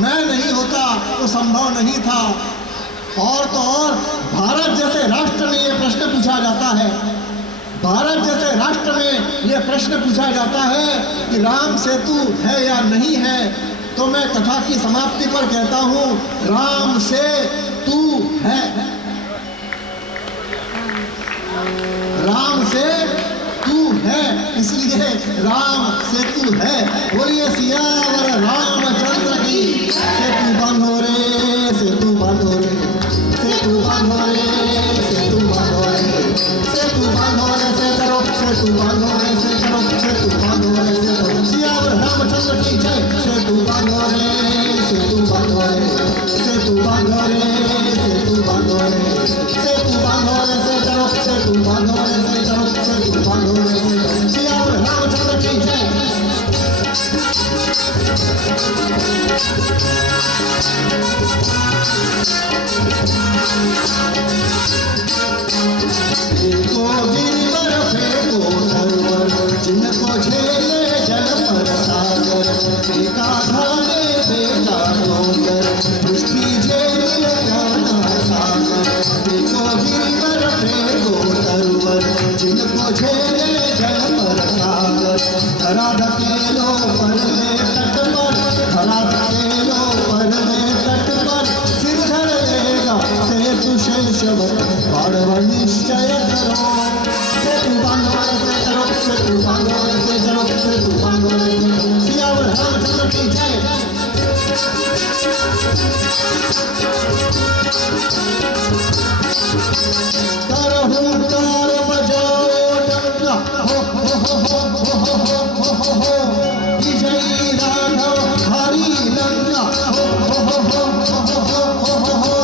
मैं नहीं होता तो संभव नहीं था। और तो और भारत जैसे राष्ट्र में ये प्रश्न पूछा जाता है, भारत जैसे राष्ट्र में ये प्रश्न पूछा जाता है कि राम सेतु है या नहीं है, तो मैं कथा की समाप्ति पर कहता हूँ, राम से तू है, राम से तू है, इसलिए राम सेतु है। बोलिए सियावर रामचंद्र की। सेतु बांधो रे, सेतु बांधो रे, सेतु बांधो रे, सेतु बांधो रे, सेतु बांधो रे से करो, सेतु बांधो रे से करो, सेतु बांधो रे से करो। सियावर रामचंद्र की जय। सेतु बांधो रे, सेतु बांधो रे, सेतु बांधो रे, सेतु बांधो रे, सेतु बांधो रे से करो, सेतु बांधो रे से करो, सेतु बांधो रे से करो। सियावर रामचंद्र की जय। फेंको गिरवर फेंको धरवर, जिनको झेले जल पर सागर, बेका धाने बेका डोंगर, दृष्टि झेले जाना सागर। फेंको गिरवर फेंको धरवर, जिनको झेले जल पर सागर, धरा धकेलो पर में तट पर, धरा धकेलो पर में तट पर, सिर धर लेगा सेतु शेषवत, पाड़व निश्चय करो। सेतु बांधो से करो, सेतु बांधो से करो, सेतु बांधो से करो। सियावर रामचंद्र की जय। करहूं कार बजाओ डंका, हो हो हो हो हो हो हो हो हो, विजयी राघव हरी लंका, हो हो हो हो हो हो हो हो।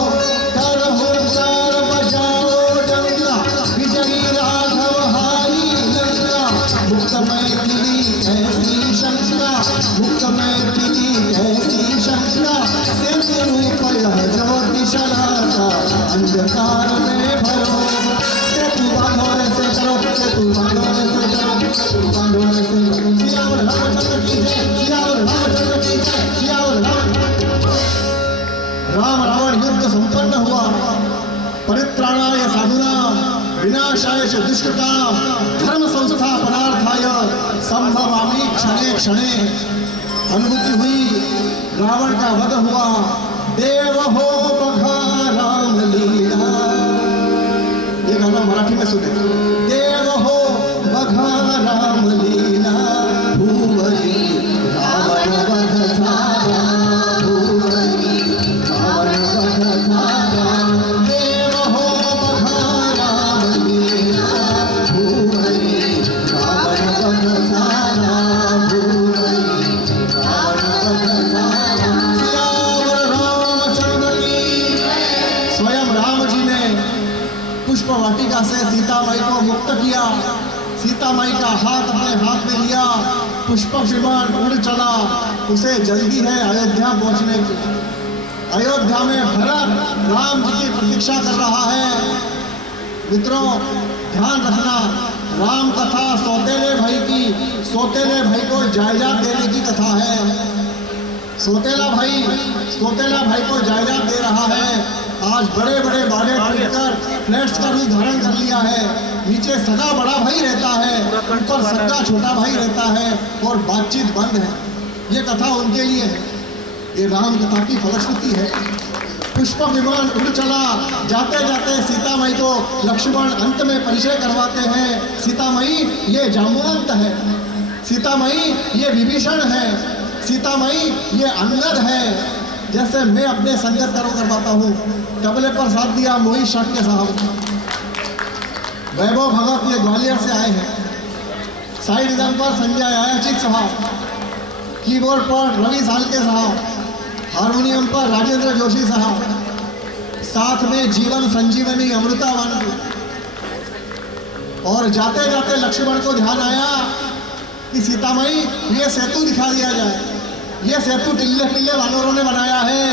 करहूं कार बजाओ डंका, विजयी राघव हरी लंका, मुक्त मैथिली ऐसी शंका, मुक्त मैथिली ऐसी शंका, सेतु रूप यह ज्योति शलाका, अंधकार में भरो। सेतु बांधो रे से करो, सेतु बांधो रे से करो, सेतु बांधो रे से करो। सियावर रामचंद्र की जय, सियावर रामचंद्र की जय, सियावर राम रावण युद्ध संपन्न हुआ। परित्राणाय साधूनां विनाशाय च दुष्कृतां धर्म संस्थापनार्थाय संभवामि क्षणे क्षणे। अनुभूति हुई, रावण का वध हुआ। देव हो बघा राम लीला, ये गाना मराठी में सुने। देव हो बघा राम लीला, भूवरी रावण वध झाला, भूवरी रावण वध झाला। देव हो बघा राम लीला, भूवरी रावण वध झाला, भूवरी रावण वध झाला। सियावर रामचंद्र की। स्वयं राम जी ने पुष्प वाटिका से सीता माई को मुक्त किया। सीता माई का हाथ अपने हाथ में लिया, पुष्पक विमान उड़ चला। उसे जल्दी है अयोध्या पहुंचने की। अयोध्या में भरत राम जी की प्रतीक्षा कर रहा है। मित्रों, ध्यान रखना, राम कथा सौतेले भाई की, सौतेले भाई को जायदाद देने की कथा है। सौतेला भाई को जायदाद दे रहा है। आज बड़े बड़े बाड़े टूटकर फ्लैट्स का रूप धारण कर लिया है। नीचे सगा बड़ा भाई रहता है, ऊपर सगा छोटा भाई रहता है और बातचीत बंद है। ये कथा उनके लिए है, ये राम कथा की फलश्रुति है। पुष्प विमान उड़ चला। जाते जाते सीतामई को लक्ष्मण अंत में परिचय करवाते हैं। सीतामई ये जाम्बुवंत है, सीतामई ये विभीषण है, सीतामई ये अंगद है। जैसे मैं अपने संगतकारों करवाता हूँ। तबले पर साथ दिया मोहित शाक्य साहब, वैभव भगत ये ग्वालियर से आए हैं। साइड डिजाइन पर संजय आयाचित साहब, कीबोर्ड पर रवि सालके साहब, हारमोनियम पर राजेंद्र जोशी साहब, साथ में जीवन संजीवनी अमृतावन। और जाते जाते लक्ष्मण को ध्यान आया कि सीतामई ये सेतु दिखा दिया जाए। ये सेतु टिल्ले टिल्ले वानरों ने बनाया है।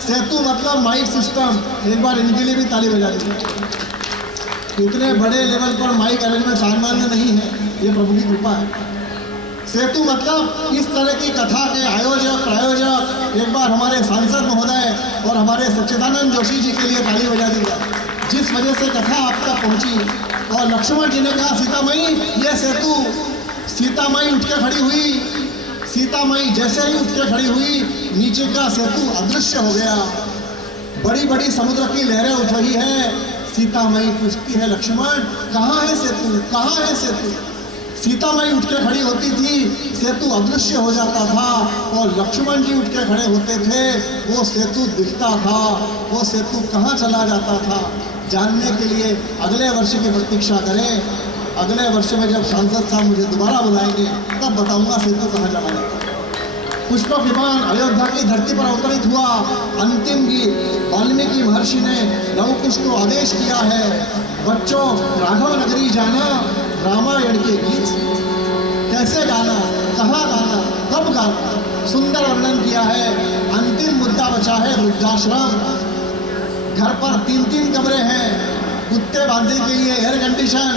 सेतु मतलब माइक सिस्टम। एक बार इनके लिए भी ताली बजा दीजिए। इतने बड़े लेवल पर माइक अरेंजमेंट सामान्य नहीं है, ये प्रभु की कृपा है। सेतु मतलब इस तरह की कथा के आयोजक प्रायोजक एक बार हमारे सांसद महोदय और हमारे सच्चिदानंद जोशी जी के लिए ताली बजा दी जाए, जिस वजह से कथा आप तक पहुंची। और लक्ष्मण जी ने कहा सीतामई ये सेतु। सीतामई उठ के खड़ी हुई। सीतामई जैसे ही उठ के खड़ी हुई, नीचे का सेतु अदृश्य हो गया। बड़ी बड़ी समुद्र की लहरें उठ रही है। सीतामई पूछती है लक्ष्मण कहाँ है सेतु, कहाँ है सेतु। सीतामई उठ के खड़ी होती थी, सेतु अदृश्य हो जाता था। और लक्ष्मण जी उठ के खड़े होते थे, वो सेतु दिखता था। वो सेतु कहाँ चला जाता था जानने के लिए अगले वर्ष की प्रतीक्षा करें। अगले वर्ष में जब सांसद साहब मुझे दोबारा बुलाएंगे तब बताऊंगा सेतु कहाँ चला जाता है। पुष्प विमान अयोध्या की धरती पर अवतरित हुआ। अंतिम गीत वाल्मीकि महर्षि ने लवकुश को आदेश किया है, बच्चों राघव नगरी जाना, रामायण के गीत कैसे गाना, कहाँ गाना, कब गाना, सुंदर वर्णन किया है। अंतिम मुद्दा बचा है वृद्धाश्रम। घर पर 3-3 कमरे हैं, कुत्ते बांधने के लिए एयर कंडीशन,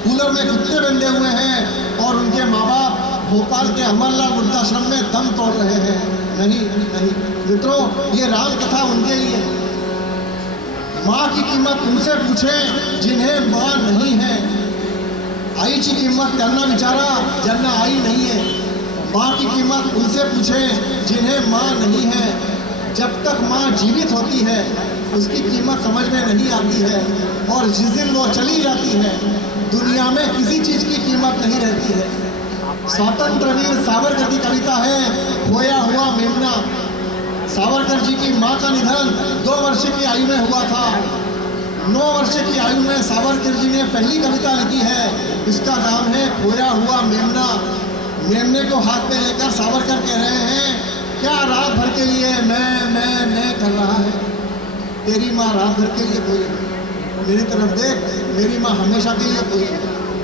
कूलर में कुत्ते बंधे हुए हैं और उनके माँ बाप भोपाल के अमरलाल वृद्धाश्रम में दम तोड़ रहे हैं। नहीं नहीं मित्रों, ये राम कथा उनके लिए। माँ की कीमत उनसे पूछें जिन्हें माँ नहीं है। आईची किंमत त्यांना विचारा ज्यांना आई नहीं है। माँ की कीमत उनसे पूछें जिन्हें माँ नहीं है। जब तक माँ जीवित होती है उसकी कीमत समझ में नहीं आती है, और जिस दिन वो चली जाती है दुनिया में किसी चीज़ की कीमत नहीं रहती है। स्वतंत्र वीर सावरकर की कविता है खोया हुआ मेमना। सावरकर जी की माँ का निधन 2 वर्ष की आयु में हुआ था। 9 वर्ष की आयु में सावरकर जी ने पहली कविता लिखी है। इसका नाम है खोया हुआ मेमना। मेमने को हाथ में लेकर सावरकर कह रहे हैं क्या रात भर के लिए मैं कर रहा है। तेरी माँ रात भर के लिए खोई है, मेरी तरफ देख, मेरी माँ हमेशा के लिए खोई है।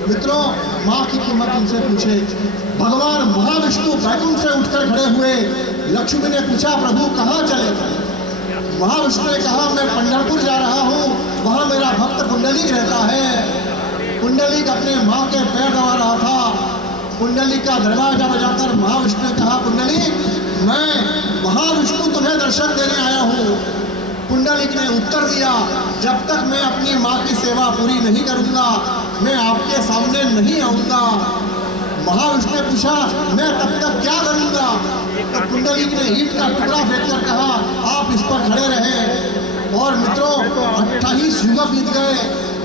मित्रों, माँ की कीमत उनसे पूछे। भगवान महाविष्णु बैकुंठ से उठकर खड़े हुए। लक्ष्मी ने पूछा प्रभु कहाँ चले। महाविष्णु ने कहा मैं पंढरपुर जा रहा हूँ, वहाँ मेरा भक्त कुंडलिक रहता है। कुंडलिक अपने माँ के पैर दबा रहा था। कुंडलिक का दरवाजा बजाकर महाविष्णु ने कहा कुंडलिक मैं महाविष्णु तुम्हें दर्शन देने आया हूँ। कुंडलिक ने उत्तर दिया जब तक मैं अपनी माँ की सेवा पूरी नहीं करूँगा मैं आपके सामने नहीं आऊँगा। महाविष्णु ने पूछा मैं तब तक क्या करूँगा। तो कुंडलिक ने ईंट का टुकड़ा फेंककर कहा आप इस पर खड़े रहें। और मित्रों 28 युग बीत गए।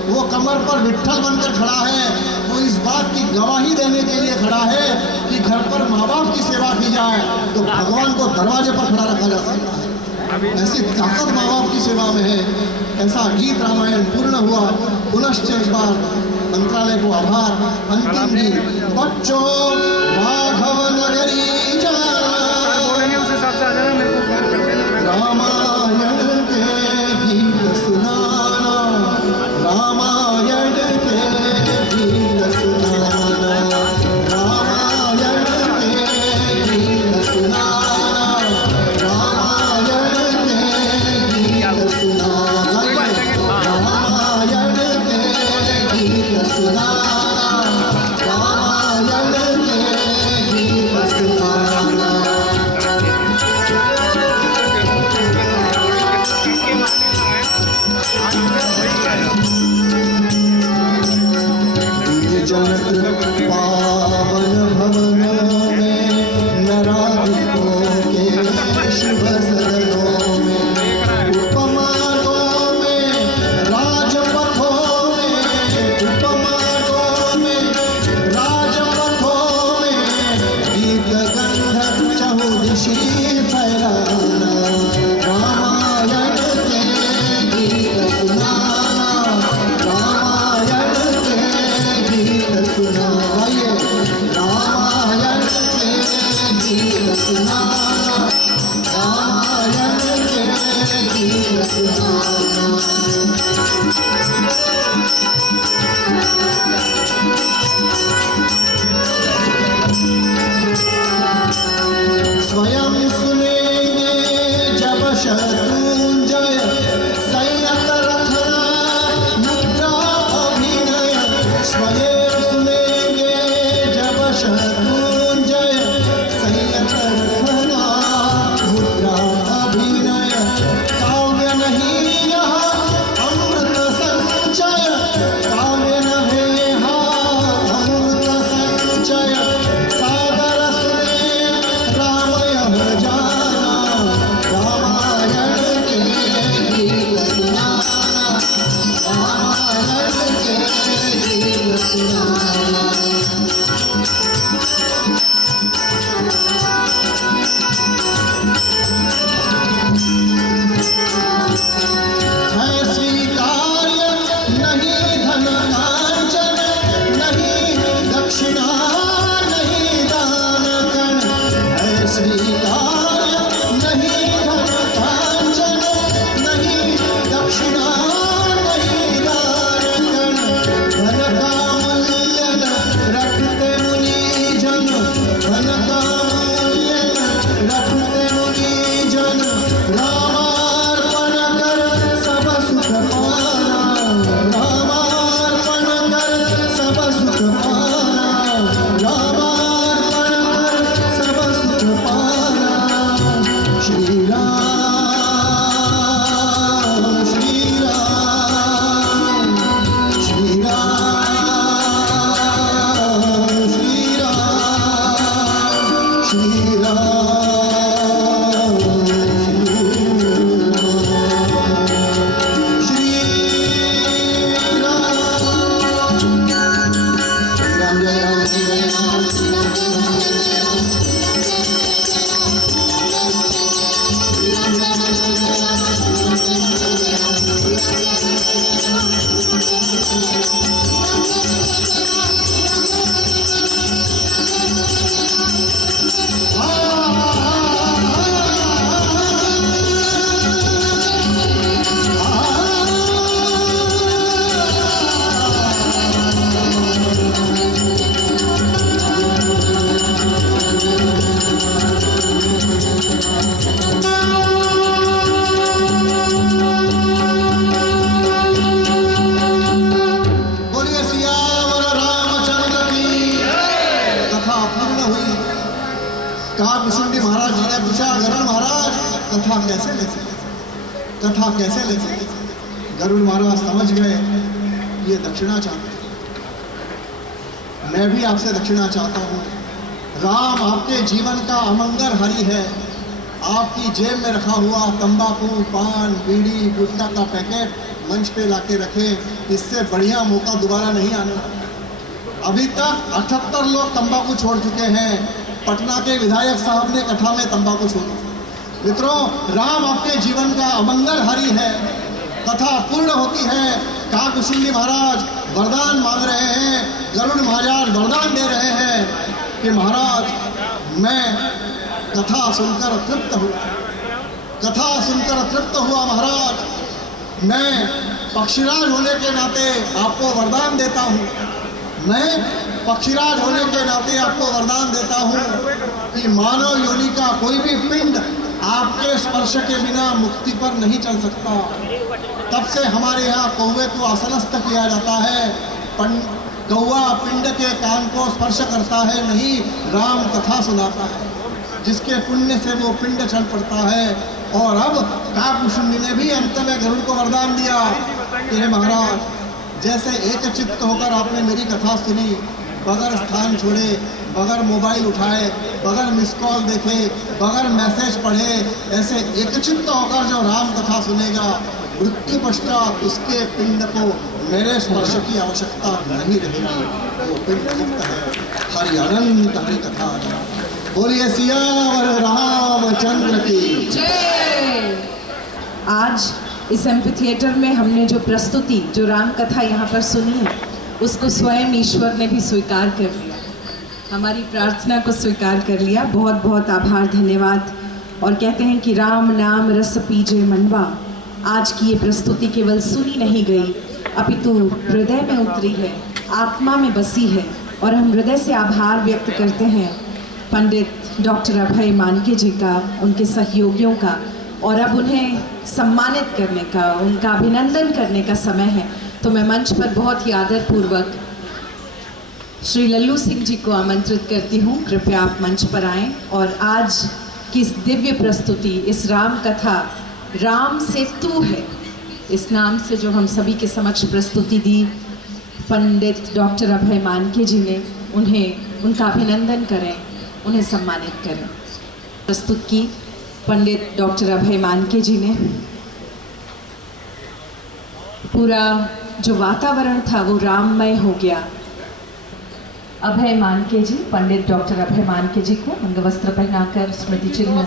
वो कमर पर विट्ठल बनकर खड़ा है। वो इस बात की गवाही देने के लिए खड़ा है कि घर पर माँ बाप की सेवा की जाए तो भगवान को दरवाजे पर खड़ा रखा जा सकता है। ऐसी ताकत माँ बाप की सेवा में है। ऐसा गीत रामायण पूर्ण हुआ। पुनश्च इस बार मंत्रालय को आभार। अंतिम गीत बच्चों राघव नगरी जाना, रामायण के गीत सुनाना, रामायण के गीत सुनाना, रामायण के गीत सुनाना, रामायण के गीत सुनाना, रामायण के गीत सुनाना, रामायण के गीत सुनाना। जनक पावन भवनों में नराधिकों के शुभ सदनों में है स्वीकार्य नहीं धन कांचन, नहीं दक्षिणा नहीं दान कण। है स्वीकार्य नहीं धन कांचन, नहीं दक्षिणा नहीं दान कण। धन का मूल्य न रखते मुनि जन, धन का मूल्य न रखते मुनि जन। रामार्पण कर सब सुख पाना, रामार्पण कर सब सुख पाना, रामार्पण कर सब सुख पाना। श्री राम श्री राम श्री राम श्री राम श्री राम। बोलिए सियावर रामचंद्र की। कथा पूर्ण हुई। काकभूषुंडी महाराज जी ने पूछा, गरुड़ महाराज कथा कैसे ले सके, कथा कैसे ले सके? गरुड़ महाराज समझ गए ये दक्षिणा चाहते हैं। मैं भी आपसे दक्षिणा चाहता हूँ। राम आपके जीवन का अमंगल हरि है। आपकी जेब में रखा हुआ तंबाकू, पान, बीड़ी, गुटखा का पैकेट मंच पे लाके रखे, इससे बढ़िया मौका दोबारा नहीं आने वाला। अभी तक 78 लोग तंबाकू छोड़ चुके हैं। पटना के विधायक साहब ने कथा में तंबाकू छोड़ा। मित्रों, राम आपके जीवन का अमंगल हरि है। कथा पूर्ण होती है। काकभूषुंडी महाराज वरदान मांग रहे हैं, गरुड़ महाराज वरदान दे रहे हैं कि महाराज मैं कथा सुनकर तृप्त हुआ, कथा सुनकर तृप्त हुआ महाराज। मैं पक्षीराज होने के नाते आपको वरदान देता हूँ, मैं पक्षीराज होने के नाते आपको वरदान देता हूँ कि मानव योनि का कोई भी पिंड आपके स्पर्श के बिना मुक्ति पर नहीं चल सकता। तब से हमारे यहाँ कौवे को आसनस्थ किया जाता है। कौवा पिंड के कान को स्पर्श करता है, नहीं राम कथा सुनाता है, जिसके पुण्य से वो पिंड चल पड़ता है। और अब काकभूषुंडी ने भी अंत में गरुड़ को वरदान दिया कि हे महाराज, जैसे एक चित्त होकर आपने मेरी कथा सुनी, बगैर स्थान छोड़े, बगैर मोबाइल उठाए, बगैर मिस कॉल देखे, बगैर मैसेज पढ़े, ऐसे एक चित्त होकर जो राम कथा सुनेगा, मृत्यु पश्चात उसके पिंड को मेरे स्पर्श की आवश्यकता नहीं रहेगी। वो पिंड मुक्त है। हरि अनंत हरि कथा। बोलिए सियावर रामचंद्र की जय। आज इस एम्फीथिएटर में हमने जो प्रस्तुति, जो राम कथा यहाँ पर सुनी है, उसको स्वयं ईश्वर ने भी स्वीकार कर लिया, हमारी प्रार्थना को स्वीकार कर लिया। बहुत बहुत आभार, धन्यवाद। और कहते हैं कि राम नाम रस पीजे मनवा। आज की ये प्रस्तुति केवल सुनी नहीं गई, अपितु हृदय में उतरी है, आत्मा में बसी है। और हम हृदय से आभार व्यक्त करते हैं पंडित डॉक्टर अभय मानके जी का, उनके सहयोगियों का। और अब उन्हें सम्मानित करने का, उनका अभिनंदन करने का समय है। तो मैं मंच पर बहुत ही आदरपूर्वक श्री लल्लू सिंह जी को आमंत्रित करती हूँ, कृपया आप मंच पर आएं। और आज की इस दिव्य प्रस्तुति, इस राम कथा, राम से तू है, इस नाम से जो हम सभी के समक्ष प्रस्तुति दी पंडित डॉक्टर अभय मानके जी ने, उन्हें उनका अभिनंदन करें, उन्हें सम्मानित करें। प्रस्तुत की पंडित डॉक्टर अभय मानके जी ने। पूरा जो वातावरण था वो राममय हो गया। अभय मानके जी, पंडित डॉक्टर अभय मानके जी को अंगवस्त्र पहनाकर स्मृति चिन्ह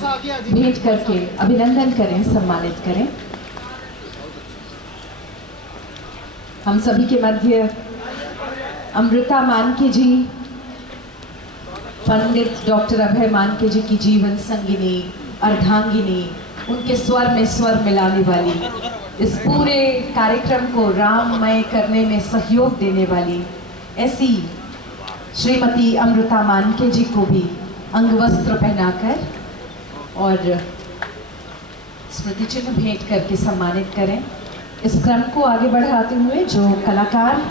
भेंट करके अभिनंदन करें, सम्मानित करें। हम सभी के मध्य अमृता मानके जी, पंडित डॉक्टर अभय मानके जी की जीवन संगिनी, अर्धांगिनी, उनके स्वर में स्वर मिलाने वाली, इस पूरे कार्यक्रम को राममय करने में सहयोग देने वाली ऐसी श्रीमती अमृता मानके जी को भी अंगवस्त्र पहनाकर और स्मृति चिन्ह भेंट करके सम्मानित करें। इस क्रम को आगे बढ़ाते हुए जो कलाकार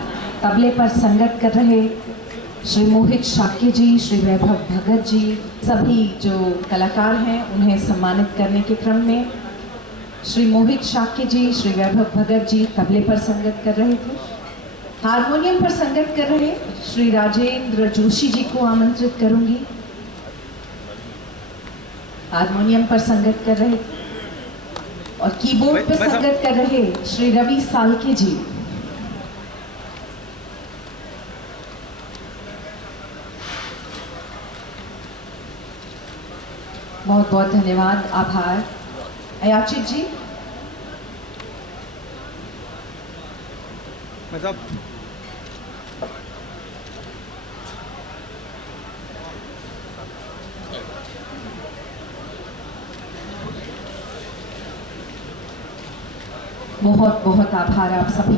तबले पर संगत कर रहे श्री मोहित शाक्य जी, श्री वैभव भगत जी, सभी जो कलाकार हैं उन्हें सम्मानित करने के क्रम में श्री मोहित शाक्य जी, श्री वैभव भगत जी तबले पर संगत कर रहे थे। हारमोनियम पर संगत कर रहे श्री राजेंद्र जोशी जी को आमंत्रित करूंगी। हारमोनियम पर संगत कर रहे और कीबोर्ड पर संगत कर रहे श्री रवि सालके जी। बहुत बहुत धन्यवाद, आभार। अयाचित जी। बहुत बहुत आभार आप सभी।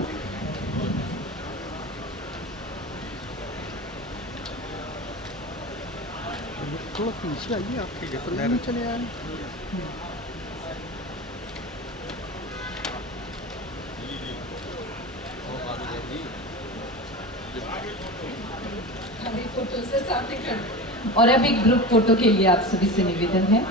थोड़ा पीछे आइए, आपके गेट में चले आए। और अब एक ग्रुप फोटो के लिए आप सभी से निवेदन है।